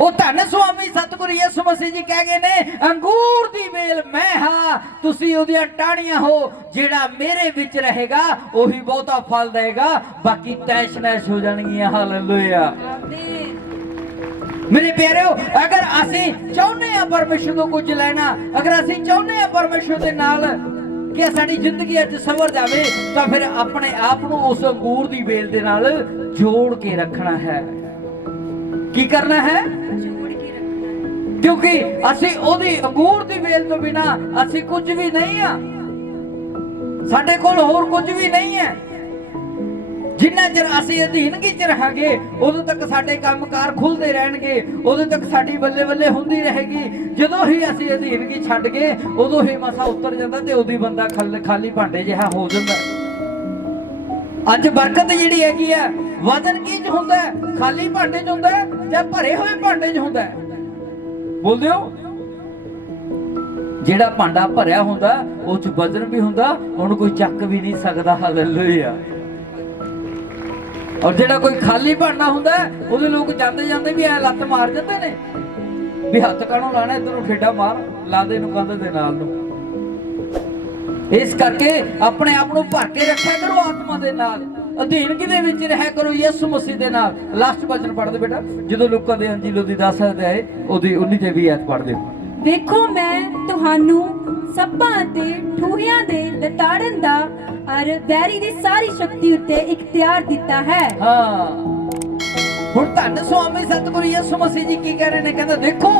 ਉਹ ਧੰਨ ਸੁਆਮੀ ਸਤਿਗੁਰੂ ਯਿਸੂ ਮਸੀਹ ਜੀ ਕਹਿ ਗਏ ਨੇ, ਅੰਗੂਰ ਦੀ ਵੇਲ ਮੈਂ ਹਾਂ, ਤੁਸੀਂ ਉਹਦੀਆਂ ਟਾਹਣੀਆਂ ਹੋ, ਜਿਹੜਾ ਮੇਰੇ ਵਿੱਚ ਰਹੇਗਾ ਉਹੀ ਬਹੁਤਾ ਫਲ ਦੇਗਾ, ਬਾਕੀ ਤੈਸ਼ ਨੈਸ਼ ਹੋ ਜਾਣਗੀਆਂ। ਹਾਲੇਲੂਇਆ। ਮੇਰੇ ਪਿਆਰਿਓ, ਅਗਰ ਅਸੀਂ ਚਾਹੁੰਦੇ ਆ ਪਰਮੇਸ਼ਰ ਤੋਂ ਕੁਝ ਲੈਣਾ, ਅਗਰ ਅਸੀਂ ਚਾਹੁੰਦੇ ਆ ਪਰਮੇਸ਼ਰ ਦੇ ਨਾਲ ਕਿ ਸਾਡੀ ਜ਼ਿੰਦਗੀ ਅੱਜ ਸਵਰ ਜਾਵੇ, ਤਾਂ ਫਿਰ ਆਪਣੇ ਆਪ ਨੂੰ ਉਸ ਅੰਗੂਰ ਦੀ ਵੇਲ ਦੇ ਨਾਲ ਜੋੜ ਕੇ ਰੱਖਣਾ ਹੈ। ਕੀ ਕਰਨਾ ਹੈ? ਜੋੜ ਕੇ ਰੱਖਣਾ। ਕਿਉਂਕਿ ਅਸੀਂ ਉਹਦੀ ਅੰਗੂਰ ਦੀ ਵੇਲ ਤੋਂ ਬਿਨਾ ਅਸੀਂ ਕੁਝ ਵੀ ਨਹੀਂ ਆ, ਸਾਡੇ ਕੋਲ ਹੋਰ ਕੁਝ ਵੀ ਨਹੀਂ ਹੈ। ਜਿੰਨਾ ਚਿਰ ਅਸੀਂ ਅਧੀਨਗੀ ਚ ਰਹਾਂਗੇ ਉਦੋਂ ਤੱਕ ਸਾਡੇ ਕੰਮਕਾਰ ਖੁੱਲਦੇ ਰਹਿਣਗੇ, ਉਦੋਂ ਤੱਕ ਸਾਡੀ ਬੱਲੇ ਬੱਲੇ ਹੁੰਦੀ ਰਹੇਗੀ। ਜਦੋਂ ਹੀ ਅਸੀਂ ਅਧੀਨਗੀ ਛੱਡ ਗਏ ਉਦੋਂ ਹੀ ਮਸਾ ਉਤਰ ਜਾਂਦਾ ਤੇ ਉਦੋਂ ਹੀ ਬੰਦਾ ਖਾਲੀ ਭਾਂਡੇ ਜਿਹਾ ਹੋ ਜਾਂਦਾ। ਅੱਜ ਬਰਕਤ ਜਿਹੜੀ ਹੈਗੀ ਆ, ਵਜ਼ਨ ਕੀ ਚ ਹੁੰਦਾ? ਖਾਲੀ ਭਾਂਡੇ ਚ ਹੁੰਦਾ ਜਾਂ ਭਰੇ ਹੋਏ ਭਾਂਡੇ ਚ ਹੁੰਦਾ? ਬੋਲਦੇ ਹੋ? ਜਿਹੜਾ ਭਾਂਡਾ ਭਰਿਆ ਹੁੰਦਾ ਉਹ ਚ ਵਜ਼ਨ ਵੀ ਹੁੰਦਾ, ਉਹਨੂੰ ਕੋਈ ਚੱਕ ਵੀ ਨਹੀਂ ਸਕਦਾ। ਹਾਲੇਲੂਇਆ। ਔਰ ਜਿਹੜਾ ਕੋਈ ਖਾਲੀ ਭਾਂਡਾ ਹੁੰਦਾ ਉਹਦੇ ਲੋਕ ਜਾਂਦੇ ਜਾਂਦੇ ਵੀ ਐ ਲੱਤ ਮਾਰ ਜਾਂਦੇ ਨੇ ਵੀ ਹੱਥ ਕਾਹਨੂੰ ਲਾਣਾ, ਇੱਧਰ ਨੂੰ ਖੇਡਾ ਮਾਰ, ਲਾ ਦੇ ਨੂੰ ਕੰਧ ਦੇ ਨਾਲ ਨੂੰ। ਇਸ ਕਰਕੇ ਆਪਣੇ ਆਪ ਨੂੰ ਭਰ ਕੇ ਰੱਖਿਆ ਕਰੋ ਆਤਮਾ ਦੇ ਨਾਲ, ਅਧੀਨਗੀ ਦੇ ਵਿੱਚ ਰਹਿਆ ਕਰੋ ਯਿਸੂ ਮਸੀਹ ਦੇ ਨਾਲ। ਲਾਸਟ ਵਚਨ ਪੜ੍ਹਦੇ ਬੇਟਾ, ਜਦੋਂ ਲੋਕਾਂ ਦੇ ਅੰਜੀਲ ਦੀ 10 ਅਧਿਆਏ ਉਹਦੀ 19 ਤੇ 20 ਐਤ ਪੜ੍ਹਦੇ ਹੋ। ਵੇਖੋ ਮੈਂ ਤੁਹਾਨੂੰ ਸੱਪਾਂ ਅਤੇ ਠੂਹਿਆਂ ਦੇ ਲਤਾੜਨ ਦਾ ਔਰ ਵੈਰੀ ਦੀ ਸਾਰੀ ਸ਼ਕਤੀ ਉੱਤੇ ਇਖਤਿਆਰ ਦਿੱਤਾ ਹੈ। ਹਾਂ, ਹੁਣ ਧੰਨ ਸੁਆਮੀ ਸਤਿਗੁਰੂ ਯਿਸੂ ਮਸੀਹ ਜੀ ਕੀ ਕਹਿ ਰਹੇ ਨੇ? ਕਹਿੰਦਾ ਦੇਖੋ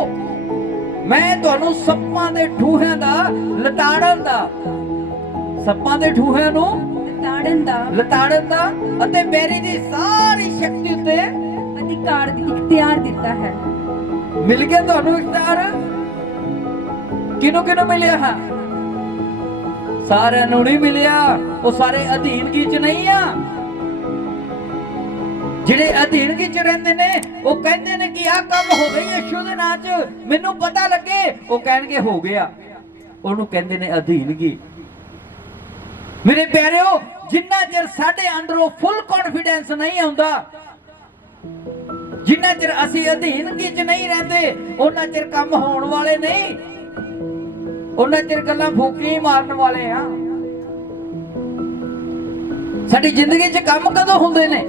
ਮੈਂ ਤੁਹਾਨੂੰ ਸੱਪਾਂ ਦੇ ਠੂਹਿਆਂ ਦਾ ਲਤਾੜਨ ਦਾ, ਸੱਪਾਂ ਦੇ ਠੂਹਿਆਂ ਨੂੰ ਲਤਾੜਨ ਦਾ ਅਤੇ ਵੈਰੀ ਦੀ ਸਾਰੀ ਸ਼ਕਤੀ ਉੱਤੇ ਅਧਿਕਾਰ ਦੀ ਇਖਤਿਆਰ ਦਿੱਤਾ ਹੈ। ਮਿਲ ਗਿਆ ਤੁਹਾਨੂੰ ਇਖਤਿਆਰ? ਕਿਹਨੂੰ ਕਿਹਨੂੰ ਮਿਲਿਆ ਹੈ? ਸਾਰਿਆਂ ਨੂੰ ਨਹੀਂ ਮਿਲਿਆ। ਉਹ ਸਾਰੇ ਅਧੀਨਗੀ ਚ ਨਹੀਂ ਆ। ਜਿਹੜੇ ਅਧੀਨਗੀ ਚ ਰਹਿੰਦੇ ਨੇ ਉਹ ਕਹਿੰਦੇ ਨੇ ਕਿ ਆਹ ਕੰਮ ਹੋ ਗਈ ਯਿਸੂ ਦੇ ਨਾਂ ਚ, ਮੈਨੂੰ ਪਤਾ ਲੱਗੇ, ਉਹ ਕਹਿਣਗੇ ਹੋ ਗਿਆ, ਉਹਨੂੰ ਕਹਿੰਦੇ ਨੇ ਅਧੀਨਗੀ। ਮੇਰੇ ਪਿਆਰਿਓ, ਜਿੰਨਾ ਚਿਰ ਸਾਡੇ ਅੰਦਰੋਂ ਫੁੱਲ ਕੌਨਫੀਡੈਂਸ ਨਹੀਂ ਆਉਂਦਾ, ਜਿੰਨਾ ਚਿਰ ਅਸੀਂ ਅਧੀਨਗੀ ਚ ਨਹੀਂ ਰਹਿੰਦੇ, ਉਹਨਾਂ ਚਿਰ ਕੰਮ ਹੋਣ ਵਾਲੇ ਨਹੀਂ, ਉਹਨਾਂ ਚਿਰ ਗੱਲਾਂ ਫੂਕੀਆਂ ਮਾਰਨ ਵਾਲੇ ਆ। ਸਾਡੀ ਜ਼ਿੰਦਗੀ 'ਚ ਕੰਮ ਕਦੋਂ ਹੁੰਦੇ ਨੇ?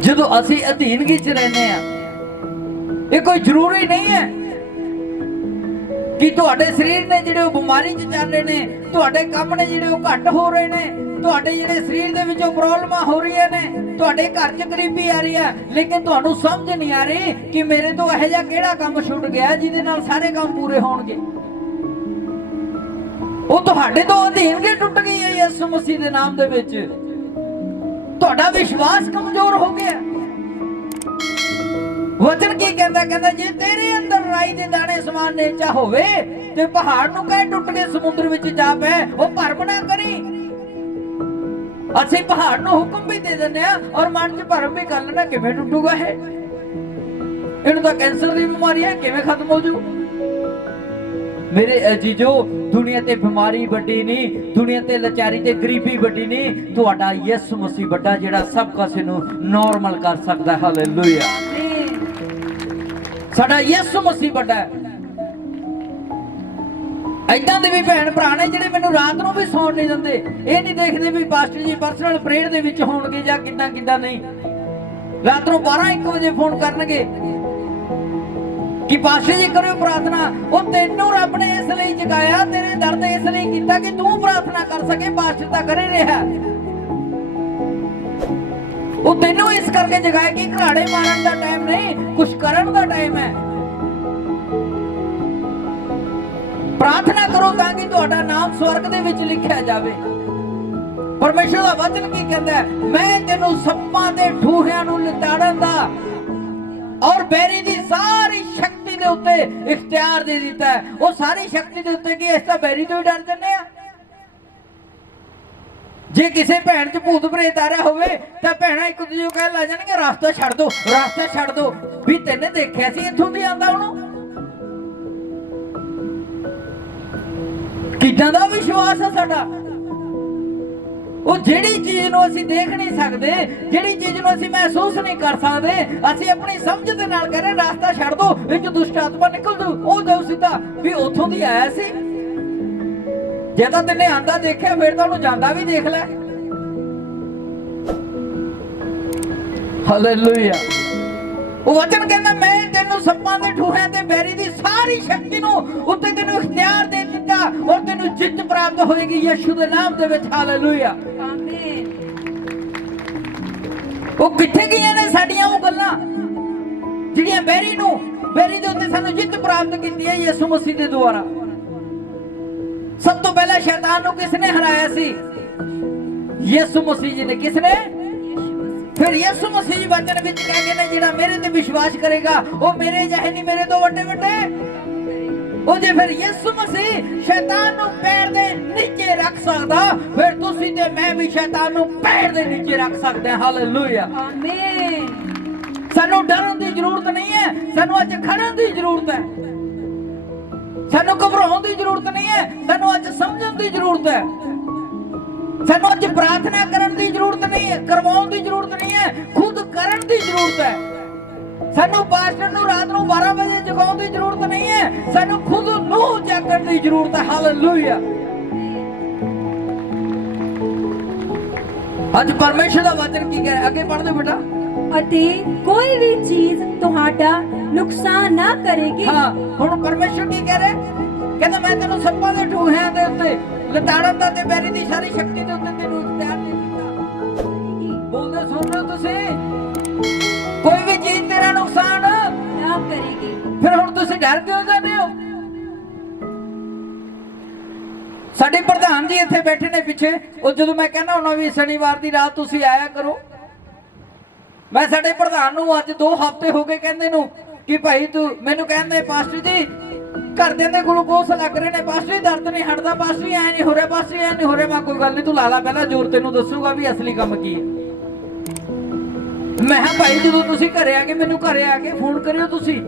ਜਦੋਂ ਅਸੀਂ ਅਧੀਨਗੀ 'ਚ ਰਹਿੰਦੇ ਆ। ਇਹ ਕੋਈ ਜ਼ਰੂਰੀ ਨਹੀਂ ਹੈ ਕਿ ਤੁਹਾਡੇ ਸਰੀਰ ਨੇ ਜਿਹੜੇ ਉਹ ਬਿਮਾਰੀ 'ਚ ਚੱਲ ਰਹੇ ਨੇ, ਤੁਹਾਡੇ ਕੰਮ ਨੇ ਜਿਹੜੇ ਉਹ ਘੱਟ ਹੋ ਰਹੇ ਨੇ, ਤੁਹਾਡੇ ਜਿਹੜੇ ਸਰੀਰ ਦੇ ਵਿੱਚੋਂ ਪ੍ਰੋਬਲਮਾਂ ਹੋ ਰਹੀਆਂ ਨੇ, ਤੁਹਾਡੇ ਘਰ 'ਚ ਗਰੀਬੀ ਆ ਰਹੀ ਹੈ, ਲੇਕਿਨ ਤੁਹਾਨੂੰ ਸਮਝ ਨਹੀਂ ਆ ਰਹੀ ਕਿ ਮੇਰੇ ਤੋਂ ਇਹੋ ਜਿਹਾ ਕਿਹੜਾ ਕੰਮ ਛੁੱਟ ਗਿਆ ਜਿਹਦੇ ਨਾਲ ਸਾਰੇ ਕੰਮ ਪੂਰੇ ਹੋਣਗੇ। ਉਹ ਤੁਹਾਡੇ ਤੋਂ ਅਧੀਨਗੀ ਟੁੱਟ ਗਈ ਹੈ ਯਿਸੂ ਮਸੀਹ ਦੇ ਨਾਮ ਦੇ ਵਿੱਚ। ਤੁਹਾਡਾ ਵਿਸ਼ਵਾਸ ਕਮਜ਼ੋਰ ਹੋ ਗਿਆ। ਵਚਨ ਕੀ ਕਹਿੰਦਾ? ਕਹਿੰਦਾ ਜੇ ਤੇਰੇ ਅੰਦਰ ਰਾਈ ਦੇ ਦਾਣੇ ਸਮਾਨ ਨੇਚਾ ਹੋਵੇ ਤੇ ਪਹਾੜ ਨੂੰ ਕਹਿ ਟੁੱਟ ਕੇ ਸਮੁੰਦਰ ਵਿੱਚ ਜਾ ਪੈ, ਉਹ ਭਰਮ ਨਾ ਕਰੀ। ਅਸੀਂ ਪਹਾੜ ਨੂੰ ਹੁਕਮ ਵੀ ਦੇ ਦਿੰਦੇ ਆ ਔਰ ਮਨ 'ਚ ਭਰਮ ਵੀ ਕਰ ਲੈਣਾ, ਕਿਵੇਂ ਟੁੱਟੂਗਾ ਇਹ? ਇਹਨੂੰ ਤਾਂ ਕੈਂਸਰ ਦੀ ਬਿਮਾਰੀ ਹੈ, ਕਿਵੇਂ ਖਤਮ ਹੋ ਜੂ? ਮੇਰੇ ਅਜੀਜੋ, ਦੁਨੀਆ ਤੇ ਬਿਮਾਰੀ ਵੱਡੀ ਨਹੀਂ, ਦੁਨੀਆ ਤੇ ਲਾਚਾਰੀ ਤੇ ਗਰੀਬੀ ਵੱਡੀ ਨਹੀਂ, ਤੁਹਾਡਾ ਯਿਸੂ ਮਸੀਹ ਵੱਡਾ ਜਿਹੜਾ ਸਭ ਕਾਸੇ ਨੂੰ ਨਾਰਮਲ ਕਰ ਸਕਦਾ। ਹਾਲੇਲੂਇਆ। ਸਾਡਾ ਯਿਸੂ ਮਸੀਹ ਵੱਡਾ ਹੈ। ਏਦਾਂ ਦੇ ਵੀ ਭੈਣ ਭਰਾ ਨੇ ਜਿਹੜੇ ਮੈਨੂੰ ਰਾਤ ਨੂੰ ਵੀ ਸੌਣ ਨਹੀਂ ਦਿੰਦੇ। ਇਹ ਨਹੀਂ ਦੇਖਦੇ ਵੀ ਪਾਸਟਰ ਜੀ ਪਰਸਨਲ ਪ੍ਰੇਅਰ ਦੇ ਵਿੱਚ ਹੋਣਗੇ ਜਾਂ ਕਿੱਦਾਂ ਨਹੀਂ। ਰਾਤ ਨੂੰ 12-1 ਵਜੇ ਫੋਨ ਕਰਨਗੇ ਕਿ ਪਾਸਟਰ ਜੀ ਕਰਿਓ ਪ੍ਰਾਰਥਨਾ। ਉਹ ਤੈਨੂੰ ਰੱਬ ਨੇ ਇਸ ਲਈ ਜਗਾਇਆ, ਤੇਰੇ ਦਰਦ ਇਸ ਲਈ ਕੀਤਾ ਕਿ ਤੂੰ ਪ੍ਰਾਰਥਨਾ ਕਰ ਸਕੇ। ਪਾਸਟਰ ਤਾਂ ਕਰੇ ਰਿਹਾ, ਉਹ ਤੈਨੂੰ ਇਸ ਕਰਕੇ ਜਗਾਇਆ ਕਿ ਘਰਾੜੇ ਮਾਰਨ ਦਾ ਟਾਈਮ ਨਹੀਂ, ਕੁਛ ਕਰਨ ਦਾ ਟਾਈਮ ਹੈ। ਪ੍ਰਾਰਥਨਾ ਕਰੋ ਤਾਂ ਕਿ ਤੁਹਾਡਾ ਨਾਮ ਸਵਰਗ ਦੇ ਵਿੱਚ ਲਿਖਿਆ ਜਾਵੇ। ਪਰਮੇਸ਼ਰ ਦਾ ਵਚਨ ਕੀ ਕਹਿੰਦਾ ਹੈ? ਮੈਂ ਤੈਨੂੰ ਸੱਪਾਂ ਦੇ ਠੂਹਿਆਂ ਨੂੰ ਲਿਤਾੜਨ ਦਾ ਔਰ ਬੈਰੀ ਦੀ ਸਾਰੀ ਸ਼ਕਤੀ ਦੇ ਉੱਤੇ ਇਖਤਿਆਰ ਦੇ ਦਿੱਤਾ ਹੈ। ਉਹ ਸਾਰੀ ਸ਼ਕਤੀ ਦੇ ਉੱਤੇ ਕੀ ਇਸ ਤਾਂ ਬੈਰੀ ਤੋਂ ਹੀ ਡਰ ਜੰਨੇ ਆ। ਜੇ ਕਿਸੇ ਭੈਣ 'ਚ ਭੂਤ ਪ੍ਰੇਤ ਆ ਰਿਹਾ ਹੋਵੇ ਤਾਂ ਭੈਣਾਂ ਇੱਕ ਦੂਜੇ ਨੂੰ ਕਹਿ ਲਾ ਜਾਣਗੇ ਰਸਤਾ ਛੱਡ ਦੋ, ਰਸਤਾ ਛੱਡ ਦੋ, ਵੀ ਤੈਨੇ ਦੇਖਿਆ ਸੀ ਇੱਥੋਂ ਦੀ ਆਂਦਾ ਉਹਨੂੰ। ਕਿੱਦਾਂ ਦਾ ਵਿਸ਼ਵਾਸ ਹੈ ਸਾਡਾ? ਉਹ ਜਿਹੜੀ ਚੀਜ਼ ਨੂੰ ਅਸੀਂ ਦੇਖ ਨਹੀਂ ਸਕਦੇ, ਜਿਹੜੀ ਚੀਜ਼ ਨੂੰ ਅਸੀਂ ਮਹਿਸੂਸ ਨਹੀਂ ਕਰ ਸਕਦੇ, ਅਸੀਂ ਆਪਣੀ ਸਮਝ ਦੇ ਨਾਲ ਕਹਿੰਦੇ ਰਸਤਾ ਛੱਡ ਦੋ, ਵਿੱਚ ਦੁਸ਼ਟ ਆਤਮਾ ਨਿਕਲ ਦੂ, ਉਹ ਜਾਓ ਸਿੱਧਾ, ਵੀ ਉੱਥੋਂ ਦੀ ਆਇਆ ਸੀ। ਜੇ ਤਾਂ ਤੈਨੇ ਆਂਦਾ ਦੇਖਿਆ ਫਿਰ ਤਾਂ ਉਹਨੂੰ ਜਾਂਦਾ ਵੀ ਦੇਖ ਲੈ। ਹਾਲੇਲੂਇਆ। ਉਹ ਵਚਨ ਕਹਿੰਦਾ ਮੈਂ ਤੈਨੂੰ ਸੱਪਾਂ ਦੇ ਠੂਹਿਆਂ ਤੇ ਬੈਰੀ ਦੀ ਸਾਰੀ ਸ਼ਕਤੀ ਨੂੰ ਉੱਤੇ ਤੈਨੂੰ ਇਖਤਿਆਰ ਦੇ ਦਿੱਤਾ ਔਰ ਤੈਨੂੰ ਜਿੱਤ ਪ੍ਰਾਪਤ ਹੋਏਗੀ ਯਿਸੂ ਦੇ ਨਾਮ ਦੇ ਵਿੱਚ। ਹਾਲੇਲੂਇਆ। ਆਮੀਨ। ਉਹ ਕਿੱਥੇ ਗਈਆਂ ਨੇ ਸਾਡੀਆਂ ਉਹ ਗੱਲਾਂ ਜਿਹੜੀਆਂ ਬੈਰੀ ਦੇ ਉੱਤੇ ਸਾਨੂੰ ਜਿੱਤ ਪ੍ਰਾਪਤ ਕੀਤੀ ਹੈ ਯਿਸੂ ਮਸੀਹ ਦੇ ਦੁਆਰਾ। ਸਭ ਤੋਂ ਪਹਿਲਾਂ ਸ਼ੈਤਾਨ ਨੂੰ ਕਿਸ ਨੇ ਹਰਾਇਆ ਸੀ? ਯਿਸੂ ਮਸੀਹ ਜੀ ਨੇ। ਕਿਸ ਨੇ? ਫਿਰ ਯਿਸੂ ਮਸੀਹ ਜੀ ਵਚਨ ਵਿੱਚ ਕਹਿੰਦੇ ਨੇ ਜਿਹੜਾ ਮੇਰੇ ਤੇ ਵਿਸ਼ਵਾਸ ਕਰੇਗਾ ਉਹ ਮੇਰੇ ਜਿਹੇ ਨਹੀਂ, ਮੇਰੇ ਤੋਂ ਵੱਡੇ ਵੱਡੇ। ਉਹ ਜੇ ਫਿਰ ਯਿਸੂ ਮਸੀਹ ਸ਼ੈਤਾਨ ਨੂੰ ਪੈਰ ਦੇ ਨੀਚੇ ਰੱਖ ਸਕਦਾ, ਫਿਰ ਤੁਸੀਂ ਤੇ ਮੈਂ ਵੀ ਸ਼ੈਤਾਨ ਨੂੰ ਪੈਰ ਦੇ ਨੀਚੇ ਰੱਖ ਸਕਦੇ ਹਾਂ। ਹਾਲੇਲੂਇਆ। ਆਮੀਨ। ਸਾਨੂੰ ਡਰਨ ਦੀ ਜ਼ਰੂਰਤ ਨਹੀਂ ਹੈ, ਸਾਨੂੰ ਅੱਜ ਖੜਨ ਦੀ ਜ਼ਰੂਰਤ ਹੈ। ਸਾਨੂੰ ਘਬਰਾਉਣ ਦੀ ਜ਼ਰੂਰਤ ਨਹੀਂ ਹੈ, ਸਾਨੂੰ ਅੱਜ ਸਮਝਣ ਦੀ ਜ਼ਰੂਰਤ ਹੈ। ਸਾਨੂੰ ਅੱਜ ਪ੍ਰਾਰਥਨਾ ਕਰਨ ਦੀ ਜ਼ਰੂਰਤ ਨਹੀਂ ਹੈ, ਕਰਵਾਉਣ ਦੀ ਜ਼ਰੂਰਤ ਨਹੀਂ ਹੈ, ਖੁਦ ਕਰਨ ਦੀ ਜ਼ਰੂਰਤ ਹੈ। ਸਾਨੂੰ ਪਾਸਟਰ ਨੂੰ ਰਾਤ ਨੂੰ 12 ਵਜੇ ਜਗਾਉਣ ਦੀ ਜ਼ਰੂਰਤ ਨਹੀਂ ਹੈ, ਸਾਨੂੰ ਖੁਦ ਨੂੰ ਜਾਗਣ ਦੀ ਜ਼ਰੂਰਤ ਹੈ। ਹਾਲੇਲੂਇਆ। ਅੱਜ ਪਰਮੇਸ਼ਰ ਦਾ ਵਚਨ ਕੀ ਕਹੇ, ਅੱਗੇ ਪੜ੍ਹ ਦਿਓ ਬੇਟਾ। ਅਤੇ ਕੋਈ ਵੀ ਚੀਜ਼ ਤੁਹਾਡਾ ਨੁਕਸਾਨ ਨਾ ਕਰੇਗੀ। ਹਾਂ, ਹੁਣ ਪਰਮੇਸ਼ਰ ਕੀ ਕਹਿ ਰਿਹਾ? ਕਹਿੰਦਾ ਮੈਂ ਤੈਨੂੰ ਸੱਪਾਂ ਦੇ ਠੂਹਿਆਂ ਦੇ ਉੱਤੇ ਲਤਾੜਨ ਦਾ ਤੇ ਬੈਰੀ ਦੀ ਸਾਰੀ ਸ਼ਕਤੀ ਦੇ ਉੱਤੇ ਤੈਨੂੰ ਇਖਤਿਆਰ ਦੇ ਦਿੱਤਾ। ਬੋਲਦੇ ਸੁਣ ਰਹੇ ਹੋ ਤੁਸੀਂ? ਕੋਈ ਵੀ ਚੀਜ਼ ਤੇਰਾ ਨੁਕਸਾਨ ਨਾ ਕਰੇਗੀ। ਫਿਰ ਹੁਣ ਤੁਸੀਂ ਡਰ ਕਿਉਂ ਜਾਂਦੇ ਹੋ? ਸਾਡੇ ਪ੍ਰਧਾਨ ਜੀ ਇੱਥੇ ਬੈਠੇ ਨੇ ਪਿੱਛੇ, ਉਹ ਜਦੋਂ ਮੈਂ ਕਹਿੰਦਾ ਹੁੰਦਾ ਵੀ ਸ਼ਨੀਵਾਰ ਦੀ ਰਾਤ ਤੁਸੀਂ ਆਇਆ ਕਰੋ, ਮੈਂ ਸਾਡੇ ਪ੍ਰਧਾਨ ਨੂੰ ਅੱਜ 2 ਹਫ਼ਤੇ ਹੋ ਗਏ ਕਹਿੰਦੇ ਨੂੰ ਕਿ ਭਾਈ ਤੂੰ ਮੈਨੂੰ ਕਹਿੰਦੇ ਪਾਸਟਰ ਜੀ ਘਰਦਿਆਂ ਦੇ ਗਲੂਕੋਸ ਲੱਗ ਰਹੇ ਨੇ, ਪਾਸਟਰ ਜੀ ਦਰਦ ਨਹੀਂ ਹਟਦਾ, ਪਾਸਟਰ ਜੀ ਐ ਨਹੀਂ ਹੋ ਰਿਹਾ, ਪਾਸਟਰ ਜੀ ਐ ਨਹੀਂ ਹੋ ਰਿਹਾ। ਮੈਂ ਕੋਈ ਗੱਲ ਨਹੀਂ, ਤੂੰ ਲਾ ਲਾ ਪਹਿਲਾਂ ਜ਼ੋਰ, ਤੈਨੂੰ ਦੱਸੂਗਾ ਵੀ ਅਸਲੀ ਕੰਮ ਕੀ ਹੈ। ਮੈਂ ਕਿਹਾ ਭਾਈ ਜਦੋਂ ਤੁਸੀਂ ਘਰੇ ਆ ਕੇ ਮੈਨੂੰ ਘਰੇ ਆ ਕੇ ਫੋਨ ਕਰਿਓ, ਤੁਸੀਂ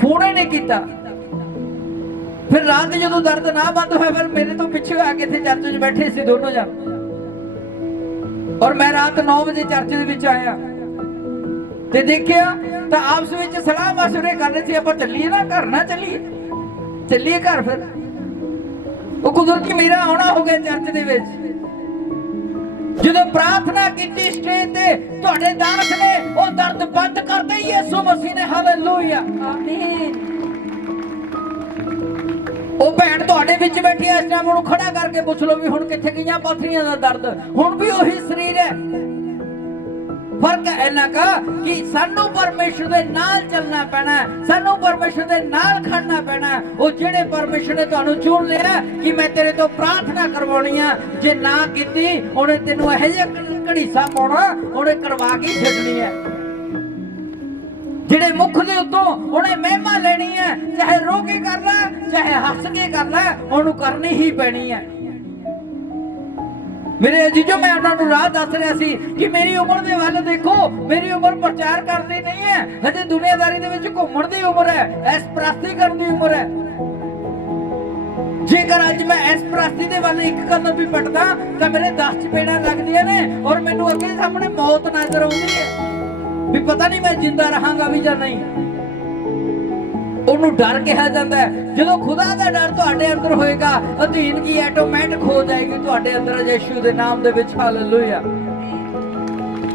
ਫੋਨ ਹੀ ਨਹੀਂ ਕੀਤਾ। ਫਿਰ ਰਾਤ ਜਦੋਂ ਦਰਦ ਨਾ ਬੰਦ ਹੋਇਆ, ਫਿਰ ਮੇਰੇ ਤੋਂ ਪਿੱਛੇ ਆ ਕੇ ਇੱਥੇ ਚਰਚ 'ਚ ਬੈਠੇ ਸੀ ਦੋਨੋਂ ਜਣ, ਔਰ ਮੈਂ ਰਾਤ 9 ਵਜੇ ਚਰਚ ਦੇ ਵਿੱਚ ਆਇਆ ਤੇ ਦੇਖਿਆ ਤਾਂ ਆਪਸ ਵਿੱਚ ਸਲਾਹ ਮਸ਼ਵਰੇ ਕਰ ਰਹੇ ਸੀ, ਆਪਾਂ ਚੱਲੀਏ ਨਾ ਘਰ, ਨਾ ਚੱਲੀਏ ਘਰ। ਫਿਰ ਉਹ ਕੁਦਰਤੀ ਮੇਰਾ ਆਉਣਾ ਹੋ ਗਿਆ ਚਰਚ ਦੇ ਵਿੱਚ। ਜਦੋਂ ਪ੍ਰਾਰਥਨਾ ਕੀਤੀ ਸਟੇਜ ਤੇ, ਤੁਹਾਡੇ ਦਾਸ ਨੇ ਉਹ ਦਰਦ ਬੰਦ ਕਰਤੇ ਯਿਸੂ ਮਸੀਹ ਨੇ। ਹਾਲੇਲੂਇਆ, ਆਮੀਨ। ਉਹ ਭੈਣ ਤੁਹਾਡੇ ਵਿੱਚ ਬੈਠੀ ਐ, ਇਸ ਟਾਈਮ ਉਹਨੂੰ ਖੜਾ ਕਰਕੇ ਪੁੱਛ ਲਓ ਵੀ ਹੁਣ ਕਿੱਥੇ ਗਈਆਂ ਪੱਥਰੀਆਂ ਦਾ ਦਰਦ? ਹੁਣ ਵੀ ਉਹੀ ਸਰੀਰ ਹੈ। ਫਰਕ ਇਹਨਾਂ ਕਾ ਕਿ ਸਾਨੂੰ ਪਰਮੇਸ਼ਰ ਦੇ ਨਾਲ ਚੱਲਣਾ ਪੈਣਾ, ਸਾਨੂੰ ਪਰਮੇਸ਼ਰ ਦੇ ਨਾਲ ਖੜਨਾ ਪੈਣਾ। ਉਹ ਜਿਹੜੇ ਪਰਮੇਸ਼ਰ ਨੇ ਤੁਹਾਨੂੰ ਚੁਣ ਲਿਆ ਕਿ ਮੈਂ ਤੇਰੇ ਤੋਂ ਪ੍ਰਾਰਥਨਾ ਕਰਵਾਉਣੀ ਆ, ਜੇ ਨਾ ਕੀਤੀ ਉਹਨੇ ਤੈਨੂੰ ਇਹੋ ਜਿਹਾ ਘੜੀਸਾ ਪਾਉਣਾ, ਉਹਨੇ ਕਰਵਾ ਕੇ ਛੱਡਣੀ ਹੈ। ਜਿਹੜੇ ਮੁਖ ਦੇ ਉੱਤੋਂ ਉਹਨੇ ਮਹਿਮਾ ਲੈਣੀ ਹੈ, ਚਾਹੇ ਰੋ ਕੇ ਕਰ ਲੈ ਚਾਹੇ ਹੱਸ ਕੇ ਕਰ ਲੈ, ਉਹਨੂੰ ਕਰਨੀ ਹੀ ਪੈਣੀ ਹੈ। ਮੇਰੇ ਅਜੀਜ਼ੋ, ਮੈਂ ਉਹਨਾਂ ਨੂੰ ਰਾਹ ਦੱਸ ਰਿਹਾ ਸੀ ਕਿ ਮੇਰੀ ਉਮਰ ਦੇ ਵੱਲ ਦੇਖੋ, ਮੇਰੀ ਉਮਰ ਪ੍ਰਚਾਰ ਕਰਦੀ ਨਹੀਂ ਹੈ, ਹਜੇ ਦੁਨੀਆਦਾਰੀ ਦੇ ਵਿੱਚ ਘੁੰਮਣ ਦੀ ਉਮਰ ਹੈ, ਐਸ ਪ੍ਰਸਤੀ ਕਰਨ ਦੀ ਉਮਰ ਹੈ। ਜੇਕਰ ਅੱਜ ਮੈਂ ਐਸ ਪ੍ਰਸਤੀ ਦੇ ਵੱਲ ਇੱਕ ਕਦਮ ਵੀ ਪਟਦਾ ਤਾਂ ਮੇਰੇ 10 ਚਪੇੜਾਂ ਲੱਗਦੀਆਂ ਨੇ, ਔਰ ਮੈਨੂੰ ਅੱਗੇ ਸਾਹਮਣੇ ਮੌਤ ਨਜ਼ਰ ਆਉਂਦੀ ਹੈ ਵੀ ਪਤਾ ਨਹੀਂ ਮੈਂ ਜਿੰਦਾ ਰਹਾਂਗਾ ਵੀ ਜਾਂ ਨਹੀਂ। ਉਹਨੂੰ ਡਰ ਕਿਹਾ ਜਾਂਦਾ ਹੈ। ਜਦੋਂ ਖੁਦਾ ਦਾ ਡਰ ਤੁਹਾਡੇ ਅੰਦਰ ਹੋਏਗਾ, ਅਧੀਨਗੀ ਆਟੋਮੈਟਿਕ ਹੋ ਜਾਏਗੀ ਤੁਹਾਡੇ ਅੰਦਰ ਯਿਸੂ ਦੇ ਨਾਮ ਦੇ ਵਿੱਚ। ਹਾਲੇਲੂਇਆ।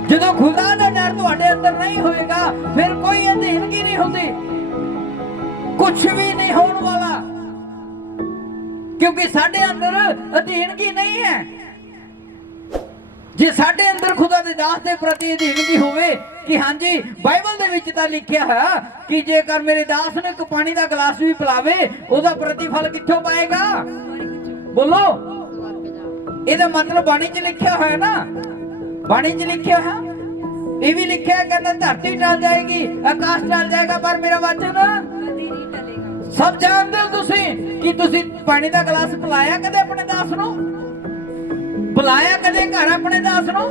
ਜਦੋਂ ਖੁਦਾ ਦਾ ਡਰ ਤੁਹਾਡੇ ਅੰਦਰ ਨਹੀਂ ਹੋਏਗਾ, ਫਿਰ ਕੋਈ ਅਧੀਨਗੀ ਨਹੀਂ ਹੁੰਦੀ, ਕੁਝ ਵੀ ਨਹੀਂ ਹੋਣ ਵਾਲਾ, ਕਿਉਂਕਿ ਸਾਡੇ ਅੰਦਰ ਅਧੀਨਗੀ ਨਹੀਂ ਹੈ। ਜੇ ਸਾਡੇ ਅੰਦਰ ਖੁਦਾ ਦੇ ਦਾਸ ਦੇ ਪ੍ਰਤੀ ਅਧੀਨਗੀ ਹੋਵੇ ਕਿ ਹਾਂਜੀ ਬਾਈਬਲ ਦੇ ਵਿੱਚ ਤਾਂ ਲਿਖਿਆ ਹੈ ਕਿ ਜੇਕਰ ਮੇਰੇ ਦਾਸ ਨੂੰ ਇੱਕ ਪਾਣੀ ਦਾ ਗਲਾਸ ਵੀ ਪਿਲਾਵੇ, ਉਹਦਾ ਪ੍ਰਤੀਫਲ ਕਿੱਥੋਂ ਪਾਏਗਾ? ਬੋਲੋ। ਇਹਦਾ ਮਤਲਬ ਬਾਣੀ 'ਚ ਲਿਖਿਆ ਹੋਇਆ ਨਾ, ਬਾਣੀ 'ਚ ਲਿਖਿਆ ਹੈ, ਇਹ ਵੀ ਲਿਖਿਆ ਕਹਿੰਦਾ ਧਰਤੀ ਟਲ ਜਾਏਗੀ, ਆਕਾਸ਼ ਟਲ ਜਾਏਗਾ, ਪਰ ਮੇਰਾ ਵਚਨ ਕਦੇ ਨਹੀਂ ਟਲੇਗਾ। ਸਭ ਜਾਣਦੇ ਹੋ ਤੁਸੀਂ ਕਿ ਤੁਸੀਂ ਪਾਣੀ ਦਾ ਗਲਾਸ ਪਿਲਾਇਆ ਕਦੇ ਆਪਣੇ ਦਾਸ ਨੂੰ? ਬੁਲਾਇਆ ਕਦੇ ਘਰ ਆਪਣੇ ਦਾਸ ਨੂੰ?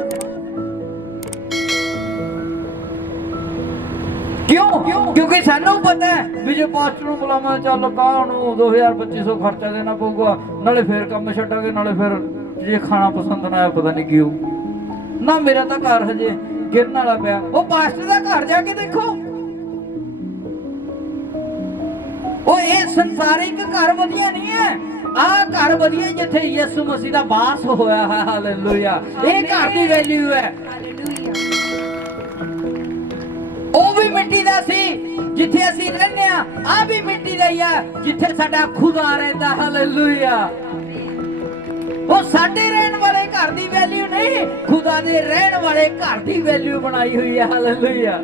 ਕਿਉਂ? ਕਿਉਂਕਿ ਸਾਨੂੰ ਪਤਾ ਹੈ ਵੀ ਜੇ ਪਾਸਟਰ ਨੂੰ ਬੁਲਾਵਾਂ, ਚੱਲ ਕਾਹ ਨੂੰ 2000-2500 ਖਰਚਾ ਦੇਣਾ ਪਊਗਾ, ਨਾਲੇ ਫੇਰ ਕੰਮ ਛੱਡਾਂਗੇ, ਨਾਲੇ ਫਿਰ ਜੇ ਖਾਣਾ ਪਸੰਦ ਨਾ ਆਇਆ ਪਤਾ ਨਹੀਂ ਕਿਉਂ ਨਾ। ਮੇਰਾ ਤਾਂ ਘਰ ਹਜੇ ਗਿਰਨ ਵਾਲਾ ਪਿਆ। ਉਹ ਪਾਸਟਰ ਦਾ ਘਰ ਜਾ ਕੇ ਦੇਖੋ, ਉਹ ਇਹ ਸੰਸਾਰਿਕ ਘਰ ਵਧੀਆ ਨਹੀਂ ਹੈ, ਆਹ ਘਰ ਵਧੀਆ ਜਿੱਥੇ ਯਿਸੂ ਮਸੀਹ ਦਾ ਵਾਸ ਹੋਇਆ ਹੈ। ਹਾਲੇਲੂਇਆ। ਇਹ ਘਰ ਦੀ ਵੈਲਿਊ ਹੈ। ਉਹ ਵੀ ਮਿੱਟੀ ਦਾ ਸੀ ਜਿੱਥੇ ਅਸੀਂ ਰਹਿੰਦੇ ਆ, ਆ ਵੀ ਮਿੱਟੀ ਦਾ ਹੀ ਆ ਜਿੱਥੇ ਸਾਡਾ ਖੁਦਾ ਰਹਿੰਦਾ। ਹਾਲੇਲੂਇਆ। ਉਹ ਸਾਡੇ ਰਹਿਣ ਵਾਲੇ ਘਰ ਦੀ ਵੈਲਿਊ ਨਹੀਂ, ਖੁਦਾ ਦੇ ਰਹਿਣ ਵਾਲੇ ਘਰ ਦੀ ਵੈਲਿਊ ਬਣਾਈ ਹੋਈ ਹੈ। ਹਾਲੇਲੂਇਆ।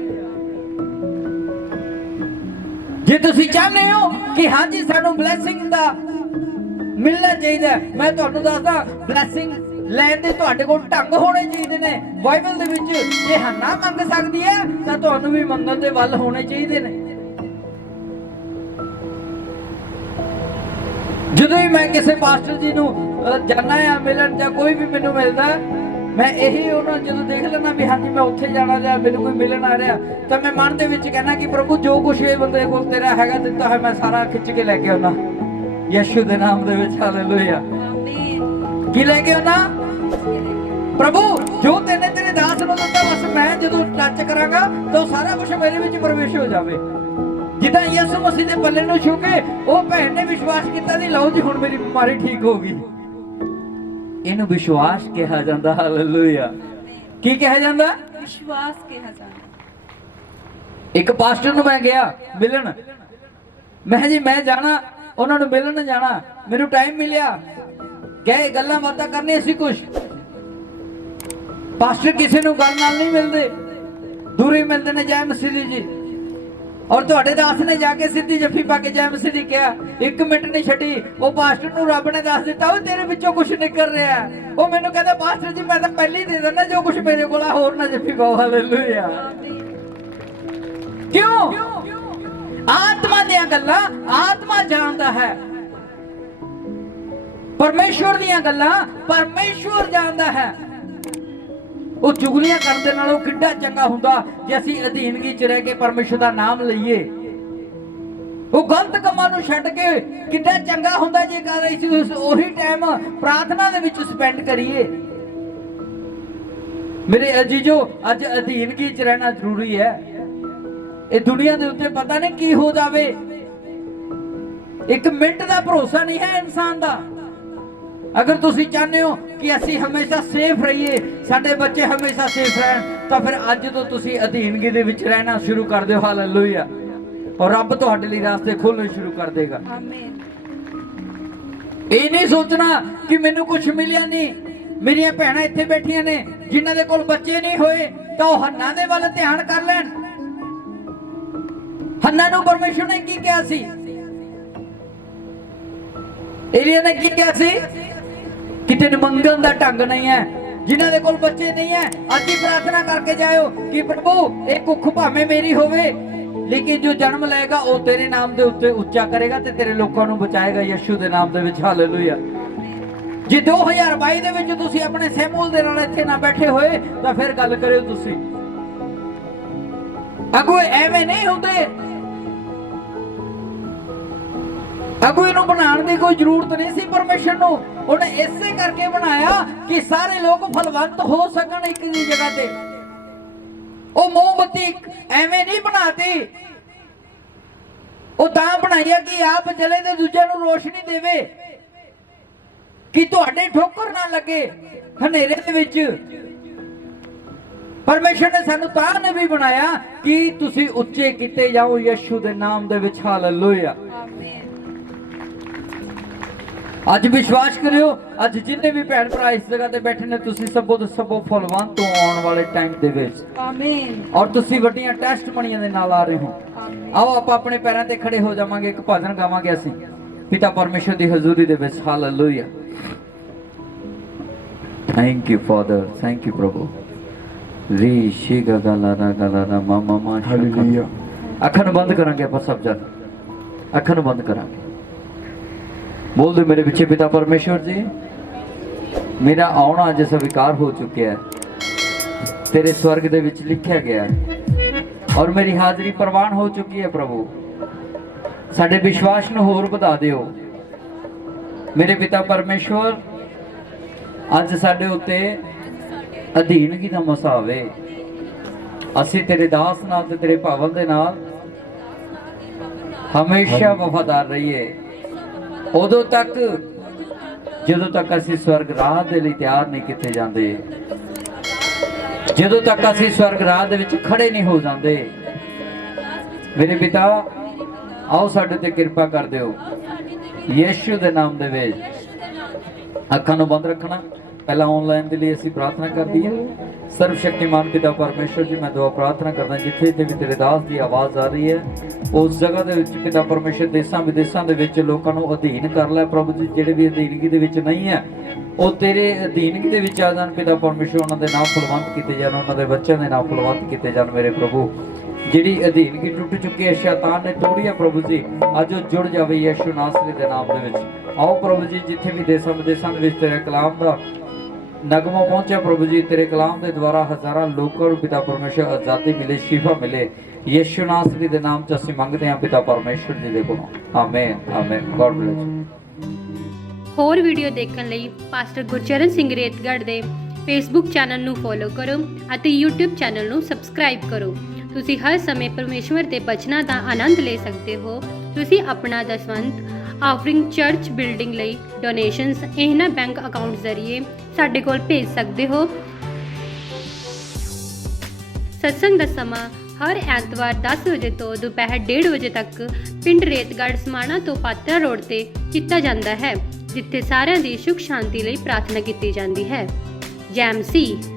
ਜੇ ਤੁਸੀਂ ਚਾਹੁੰਦੇ ਹੋ ਕਿ ਹਾਂਜੀ ਸਾਨੂੰ ਬਲੇਸਿੰਗ ਦਾ ਮਿਲਣਾ ਚਾਹੀਦਾ, ਮੈਂ ਤੁਹਾਨੂੰ ਦੱਸਦਾ ਬਲੇਸਿੰਗ ਲੈਣ ਦੇ ਤੁਹਾਡੇ ਕੋਲ ਢੰਗ ਹੋਣੇ ਚਾਹੀਦੇ ਨੇ। ਬਾਈਬਲ ਦੇ ਵਿੱਚ ਜੇ ਹੰਨਾ ਮੰਗ ਸਕਦੀ ਹੈ ਤਾਂ ਤੁਹਾਨੂੰ ਵੀ ਮੰਗਣ ਦੇ ਵੱਲ ਹੋਣੇ ਚਾਹੀਦੇ ਨੇ। ਜਦੋਂ ਵੀ ਮੈਂ ਕਿਸੇ ਪਾਸਟਰ ਜੀ ਨੂੰ ਜਾਣਾ ਆ ਮਿਲਣ, ਜਾਂ ਕੋਈ ਵੀ ਮੈਨੂੰ ਮਿਲਦਾ, ਮੈਂ ਇਹੀ ਉਹਨਾਂ ਜਦੋਂ ਦੇਖ ਲੈਣਾ ਵੀ ਹਾਂਜੀ ਮੈਂ ਉੱਥੇ ਜਾਣਾ ਜਾਂ ਮੈਨੂੰ ਕੋਈ ਮਿਲਣ ਆ ਰਿਹਾ, ਤਾਂ ਮੈਂ ਮਨ ਦੇ ਵਿੱਚ ਕਹਿਣਾ ਕਿ ਪ੍ਰਭੂ ਜੋ ਕੁਛ ਇਹ ਬੰਦੇ ਕੋਲ ਤੇਰਾ ਹੈਗਾ ਦਿੱਤਾ ਹੈ, ਮੈਂ ਸਾਰਾ ਖਿੱਚ ਕੇ ਲੈ ਕੇ ਆਉਣਾ ਯਿਸੂ ਦੇ ਨਾਮ ਦੇ ਵਿੱਚ। ਹਾਲੇਲੂਇਆ। ਕੀ ਲੈ ਕੇ ਆਉਣਾ? ਪ੍ਰਭੂ ਜੋ ਤੈਨੇ ਤੇਰੇ ਦਾਸ ਦਾਸ ਨੂੰ ਦਿੱਤਾ, ਬਸ ਮੈਂ ਜਦੋਂ ਟੱਚ ਕਰਾਂਗਾ ਤਾਂ ਉਹ ਸਾਰਾ ਕੁਝ ਮੇਰੇ ਵਿੱਚ ਪ੍ਰਵੇਸ਼ ਹੋ ਜਾਵੇ। ਜਿੱਦਾਂ ਯਿਸੂ ਮਸੀਹ ਦੇ ਪੱਲੇ ਨੂੰ ਛੂ ਕੇ ਉਹ ਭੈਣ ਨੇ ਵਿਸ਼ਵਾਸ ਕੀਤਾ ਦੀ ਲਓ ਜੀ ਹੁਣ ਮੇਰੀ ਬਿਮਾਰੀ ਠੀਕ ਹੋ ਗਈ। ਇਹਨੂੰ ਵਿਸ਼ਵਾਸ ਕਿਹਾ ਜਾਂਦਾ। ਹਾਲੇਲੂਇਆ। ਕੀ ਕਿਹਾ ਜਾਂਦਾ? ਵਿਸ਼ਵਾਸ ਕਿਹਾ ਜਾਂਦਾ। ਇੱਕ ਪਾਸਟਰ ਨੂੰ ਮੈਂ ਗਿਆ ਮਿਲਣ, ਮੈਂ ਜੀ ਮੈਂ ਜਾਣਾ ਉਹਨਾਂ ਨੂੰ ਮਿਲਣ ਜਾਣਾ, ਮੈਨੂੰ ਟਾਈਮ ਮਿਲਿਆ, ਗਏ ਗੱਲਾਂ ਬਾਤਾਂ ਕਰਨੀਆਂ ਸੀ ਕੁਛ। ਪਾਸਟਰ ਕਿਸੇ ਨੂੰ ਗੱਲ ਨਾਲ ਨਹੀਂ ਮਿਲਦੇ, ਦੂਰੇ ਮਿਲਦੇ ਨੇ। ਜੈ ਮਸੀਹ ਜੀ। ਔਰ ਤੁਹਾਡੇ ਦਾਸ ਨੇ ਜਾ ਕੇ ਸਿੱਧੀ ਜੱਫੀ ਪਾ ਕੇ ਜੈ ਮਸੀਹ ਦੀ ਕਿਹਾ, 1 ਮਿੰਟ ਨਹੀਂ ਛੱਡੀ। ਉਹ ਪਾਸਟਰ ਨੂੰ ਰੱਬ ਨੇ ਦੱਸ ਦਿੱਤਾ ਉਹ ਤੇਰੇ ਵਿੱਚੋਂ ਕੁਝ ਨਿਕਲ ਰਿਹਾ। ਉਹ ਮੈਨੂੰ ਕਹਿੰਦਾ ਪਾਸਟਰ ਜੀ ਮੈਂ ਤਾਂ ਪਹਿਲੇ ਹੀ ਦੇ ਦਿੰਦਾ ਜੋ ਕੁਝ ਮੇਰੇ ਕੋਲ ਆ, ਹੋਰ ਨਾ ਜੱਫੀ ਪਾਓ। ਹਾਲੇਲੂਇਆ। ਕਿਉਂ? ਆਤਮਾ ਦੀਆਂ ਗੱਲਾਂ ਆਤਮਾ ਜਾਣਦਾ ਹੈ, ਪਰਮੇਸ਼ਵਰ ਦੀਆਂ ਗੱਲਾਂ ਪਰਮੇਸ਼ਵਰ ਜਾਣਦਾ ਹੈ। ਉਹ ਚੁਗਲੀਆਂ ਕਰਨ ਦੇ ਨਾਲੋਂ ਕਿੱਡਾ ਚੰਗਾ ਹੁੰਦਾ ਜੇ ਅਸੀਂ ਅਧੀਨਗੀ 'ਚ ਰਹਿ ਕੇ ਪਰਮੇਸ਼ਵਰ ਦਾ ਨਾਮ ਲਈਏ। ਉਹ ਗਲਤ ਕੰਮਾਂ ਨੂੰ ਛੱਡ ਕੇ ਕਿੱਡਾ ਚੰਗਾ ਹੁੰਦਾ ਜੇ ਅਸੀਂ ਉਹੀ ਟਾਈਮ ਪ੍ਰਾਰਥਨਾ ਦੇ ਵਿੱਚ ਸਪੈਂਡ ਕਰੀਏ। ਮੇਰੇ ਅਜੀਜੋ, ਅੱਜ ਅਧੀਨਗੀ 'ਚ ਰਹਿਣਾ ਜ਼ਰੂਰੀ ਹੈ। ਇਹ ਦੁਨੀਆ ਦੇ ਉੱਤੇ ਪਤਾ ਨਹੀਂ ਕੀ ਹੋ ਜਾਵੇ, 1 ਮਿੰਟ ਦਾ ਭਰੋਸਾ ਨਹੀਂ ਹੈ ਇਨਸਾਨ ਦਾ। ਅਗਰ ਤੁਸੀਂ ਚਾਹੁੰਦੇ ਹੋ ਕਿ ਅਸੀਂ ਹਮੇਸ਼ਾ ਸੇਫ ਰਹੀਏ, ਸਾਡੇ ਬੱਚੇ ਹਮੇਸ਼ਾ ਸੇਫ ਰਹਿਣ, ਤਾਂ ਫਿਰ ਅੱਜ ਤੋਂ ਤੁਸੀਂ ਅਧੀਨਗੀ ਦੇ ਵਿੱਚ ਰਹਿਣਾ ਸ਼ੁਰੂ ਕਰ ਦਿਓ। ਹਾਲੇਲੂਇਆ। ਔਰ ਰੱਬ ਤੁਹਾਡੇ ਲਈ ਰਾਸਤੇ ਖੋਲ੍ਹਣੇ ਸ਼ੁਰੂ ਕਰ ਦੇਗਾ। ਆਮੀਨ। ਇਹ ਨਹੀਂ ਸੋਚਣਾ ਕਿ ਮੈਨੂੰ ਕੁਝ ਮਿਲਿਆ ਨਹੀਂ। ਮੇਰੀਆਂ ਭੈਣਾਂ ਇੱਥੇ ਬੈਠੀਆਂ ਨੇ ਜਿਨ੍ਹਾਂ ਦੇ ਕੋਲ ਬੱਚੇ ਨਹੀਂ ਹੋਏ, ਤਾਂ ਉਹ ਹੰਨਾ ਦੇ ਵੱਲ ਧਿਆਨ ਕਰ ਲੈਣ। ਹੰਨਾ ਨੂੰ ਪਰਮੇਸ਼ਰ ਨੇ ਕੀ ਕਿਹਾ ਸੀ? ਏਲੀਆ ਨੇ ਕੀ ਕਿਹਾ ਸੀ? ਕਿਤੇ ਮੰਗਣ ਦਾ ਢੰਗ ਨਹੀਂ ਹੈ। ਜਿਨ੍ਹਾਂ ਦੇ ਕੋਲ ਬੱਚੇ ਨਹੀਂ ਹੈ, ਅੱਜ ਹੀ ਪ੍ਰਾਰਥਨਾ ਕਰਕੇ ਜਾਇਓ ਕਿ ਪ੍ਰਭੂ ਇਹ ਕੁੱਖ ਭਾਵੇਂ ਮੇਰੀ ਹੋਵੇ, ਲੇਕਿਨ ਜੋ ਜਨਮ ਲਏਗਾ ਉਹ ਤੇਰੇ ਨਾਮ ਦੇ ਉੱਤੇ ਉੱਚਾ ਕਰੇਗਾ ਤੇ ਤੇਰੇ ਲੋਕਾਂ ਨੂੰ ਬਚਾਏਗਾ ਯਿਸੂ ਦੇ ਨਾਮ ਦੇ ਵਿੱਚ। ਹਾਲੇਲੂਇਆ। ਜੇ 2022 ਦੇ ਵਿੱਚ ਤੁਸੀਂ ਆਪਣੇ ਸੈਮੂਅਲ ਦੇ ਨਾਲ ਇੱਥੇ ਨਾ ਬੈਠੇ ਹੋਏ ਤਾਂ ਫਿਰ ਗੱਲ ਕਰਿਓ ਤੁਸੀਂ। ਅਗੋ ਐਵੇਂ ਨਹੀਂ ਹੁੰਦੇ। ਅਗੋ ਇਹਨੂੰ ਬਣਾਉਣ ਦੀ ਕੋਈ ਜ਼ਰੂਰਤ ਨਹੀਂ ਸੀ ਪਰਮੇਸ਼ਰ ਨੂੰ। ਉਹਨੇ ਇਸੇ ਕਰਕੇ ਬਣਾਇਆ ਕਿ ਸਾਰੇ ਲੋਕ ਫਲਵੰਤ ਹੋ ਸਕਣ ਇੱਕ ਦੀ ਜਗ੍ਹਾ ਤੇ। ਉਹ ਮੋਮਬੱਤੀ ਐਵੇਂ ਨਹੀਂ ਬਣਾਤੀ, ਉਹ ਤਾਂ ਬਣਾਇਆ ਕਿ ਆਪ ਜਲੇ ਤੇ ਦੂਜਿਆਂ ਨੂੰ ਰੋਸ਼ਨੀ ਦੇਵੇ, ਕਿ ਤੁਹਾਡੇ ਠੋਕਰ ਨਾ ਲੱਗੇ ਹਨੇਰੇ ਦੇ ਵਿੱਚ। ਪਰਮੇਸ਼ਰ ਨੇ ਸਾਨੂੰ ਤਾਂ ਨਬੀ ਬਣਾਇਆ ਕਿ ਤੁਸੀਂ ਉੱਚੇ ਕੀਤੇ ਜਾਓ ਯਿਸੂ ਦੇ ਨਾਮ ਦੇ ਵਿੱਚ। ਹਾਲੇਲੂਇਆ। ਅੱਜ ਵਿਸ਼ਵਾਸ ਕਰਿਓ, ਅੱਜ ਜਿੰਨੇ ਵੀ ਭੈਣ ਭਰਾ ਇਸ ਜਗ੍ਹਾ ਤੇ ਬੈਠੇ ਨੇ, ਤੁਸੀਂ ਸਭੋ ਦੇ ਸਭੋ ਫਲਵੰਤ ਤੋਂ ਆਉਣ ਵਾਲੇ ਟਾਈਮ ਦੇ ਵਿੱਚ। ਆਮੀਨ। ਔਰ ਤੁਸੀਂ ਵੱਡੀਆਂ ਟੈਸਟਮਨੀਆਂ ਦੇ ਨਾਲ ਆ ਰਹੇ ਹੋ। ਆਓ ਆਪਾਂ ਆਪਣੇ ਪੈਰਾਂ ਤੇ ਖੜੇ ਹੋ ਜਾਵਾਂਗੇ, ਇੱਕ ਭਜਨ ਗਾਵਾਂਗੇ ਅਸੀਂ ਪਿਤਾ ਪਰਮੇਸ਼ਰ ਦੀ ਹਜ਼ੂਰੀ ਦੇ ਵਿੱਚ। Hallelujah. Thank you father, thank you ਪ੍ਰਭੂ। ਰੀ ਸ਼ੀ ਗਲਾ ਮਾਮਾ ਮਾ। ਹਾਲੇਲੂਇਆ। ਅੱਖਾਂ ਨੂੰ ਬੰਦ ਕਰਾਂਗੇ ਆਪਾਂ ਸਭ ਜਨ, ਅੱਖਾਂ ਨੂੰ ਬੰਦ ਕਰਾਂਗੇ। बोल दो मेरे पीछे पिता परमेश्वर जी, मेरा आना अज स्वीकार हो चुका है, तेरे स्वर्ग दे विच लिखा गया है और मेरी हाजरी प्रवान हो चुकी है। प्रभु साडे विश्वास नूं होर वधा दिओ मेरे पिता परमेश्वर। अज साडे उत्ते अधीनगी दा मसा आवे, असीं तेरे दास नाल ते तेरे भवन दे नाल हमेशा वफादार रहिए, उदों तक जदों तक असीं स्वर्ग राह दे लई तैयार नहीं किते जांदे, जदों तक असीं स्वर्ग राह दे विच खड़े नहीं हो जांदे। मेरे पिता आओ साडे ते किरपा कर दिओ यीशु दे नाम दे विच। अखां नूं बंद रखना। पहला ऑनलाइन के लिए असीं प्रार्थना कर दी है। सर्वशक्तिमान पिता परमेश्वर जी, मैं दुआ प्रार्थना करदा जिथे जिथे भी तेरे दास की आवाज़ आ रही है उस जगह दे विच पिता परमेश्वर देशां विदेशां दे विच लोकां नूं अधीन कर लै प्रभु जी। जिहड़े भी अधीनगी दे विच नहीं है वो तेरे अधीनगी दे विच आ जाण पिता परमेश्वर। उन्हां दे नाम फलवंत कीते जाण, उन्हां दे बच्चों दे नाम फलवंत कीते जाण मेरे प्रभु। जिहड़ी अधीनगी टुट चुकी है, शैतान ने तोड़ी है प्रभु जी, अज वो जुड़ जावे यीशु नासरी दे नाम दे विच। आओ प्रभु जी जिथे भी देशां विदेशां दे विच तेरे कलाम दा नगमा पहुंचा प्रभु जी, तेरे कलाम के द्वारा हजारों लोगों को पिता परमेश्वर आजादी मिले, शिफा मिले, यीशु नासरी दे नाम च असीं मंगदे हां पिता परमेश्वर जी दे कोलों। आमीन आमीन। God bless. होर वीडियो देखने लई पास्टर गुरचरण सिंह रेतगढ़ दे ਫੇਸਬੁੱਕ ਚੈਨਲ ਨੂੰ ਫੋਲੋ ਕਰੋ ਅਤੇ YouTube ਚੈਨਲ ਨੂੰ ਸਬਸਕ੍ਰਾਈਬ ਕਰੋ। ਤੁਸੀਂ ਹਰ ਸਮੇਂ ਪਰਮੇਸ਼ਵਰ ਦੇ ਬਚਨਾਂ ਦਾ ਆਨੰਦ ਲੈ ਸਕਦੇ ਹੋ। ਤੁਸੀਂ ਆਪਣਾ ਦਸਵੰਧ ਆਫਰਿੰਗ ਚਰਚ ਬਿਲਡਿੰਗ ਲਈ ਡੋਨੇਸ਼ਨਸ ਇਹਨਾਂ ਬੈਂਕ ਅਕਾਊਂਟ ਜ਼ਰੀਏ ਸਾਡੇ ਕੋਲ ਭੇਜ ਸਕਦੇ ਹੋ। ਸਤਸੰਗ ਦਾ ਸਮਾਂ ਹਰ ਐਤਵਾਰ 10 ਵਜੇ ਤੋਂ ਦੁਪਹਿਰ 1:30 ਵਜੇ ਤੱਕ ਪਿੰਡ ਰੇਤਗੜ੍ਹ ਸਮਾਣਾ ਤੋਂ ਪਾਤਰਾ ਰੋਡ ਤੇ ਕੀਤਾ ਜਾਂਦਾ ਹੈ, ਜਿੱਥੇ ਸਾਰਿਆਂ ਦੀ ਸੁਖ ਸ਼ਾਂਤੀ ਲਈ ਪ੍ਰਾਰਥਨਾ ਕੀਤੀ ਜਾਂਦੀ ਹੈ। ਜੈ ਮਸੀਹ।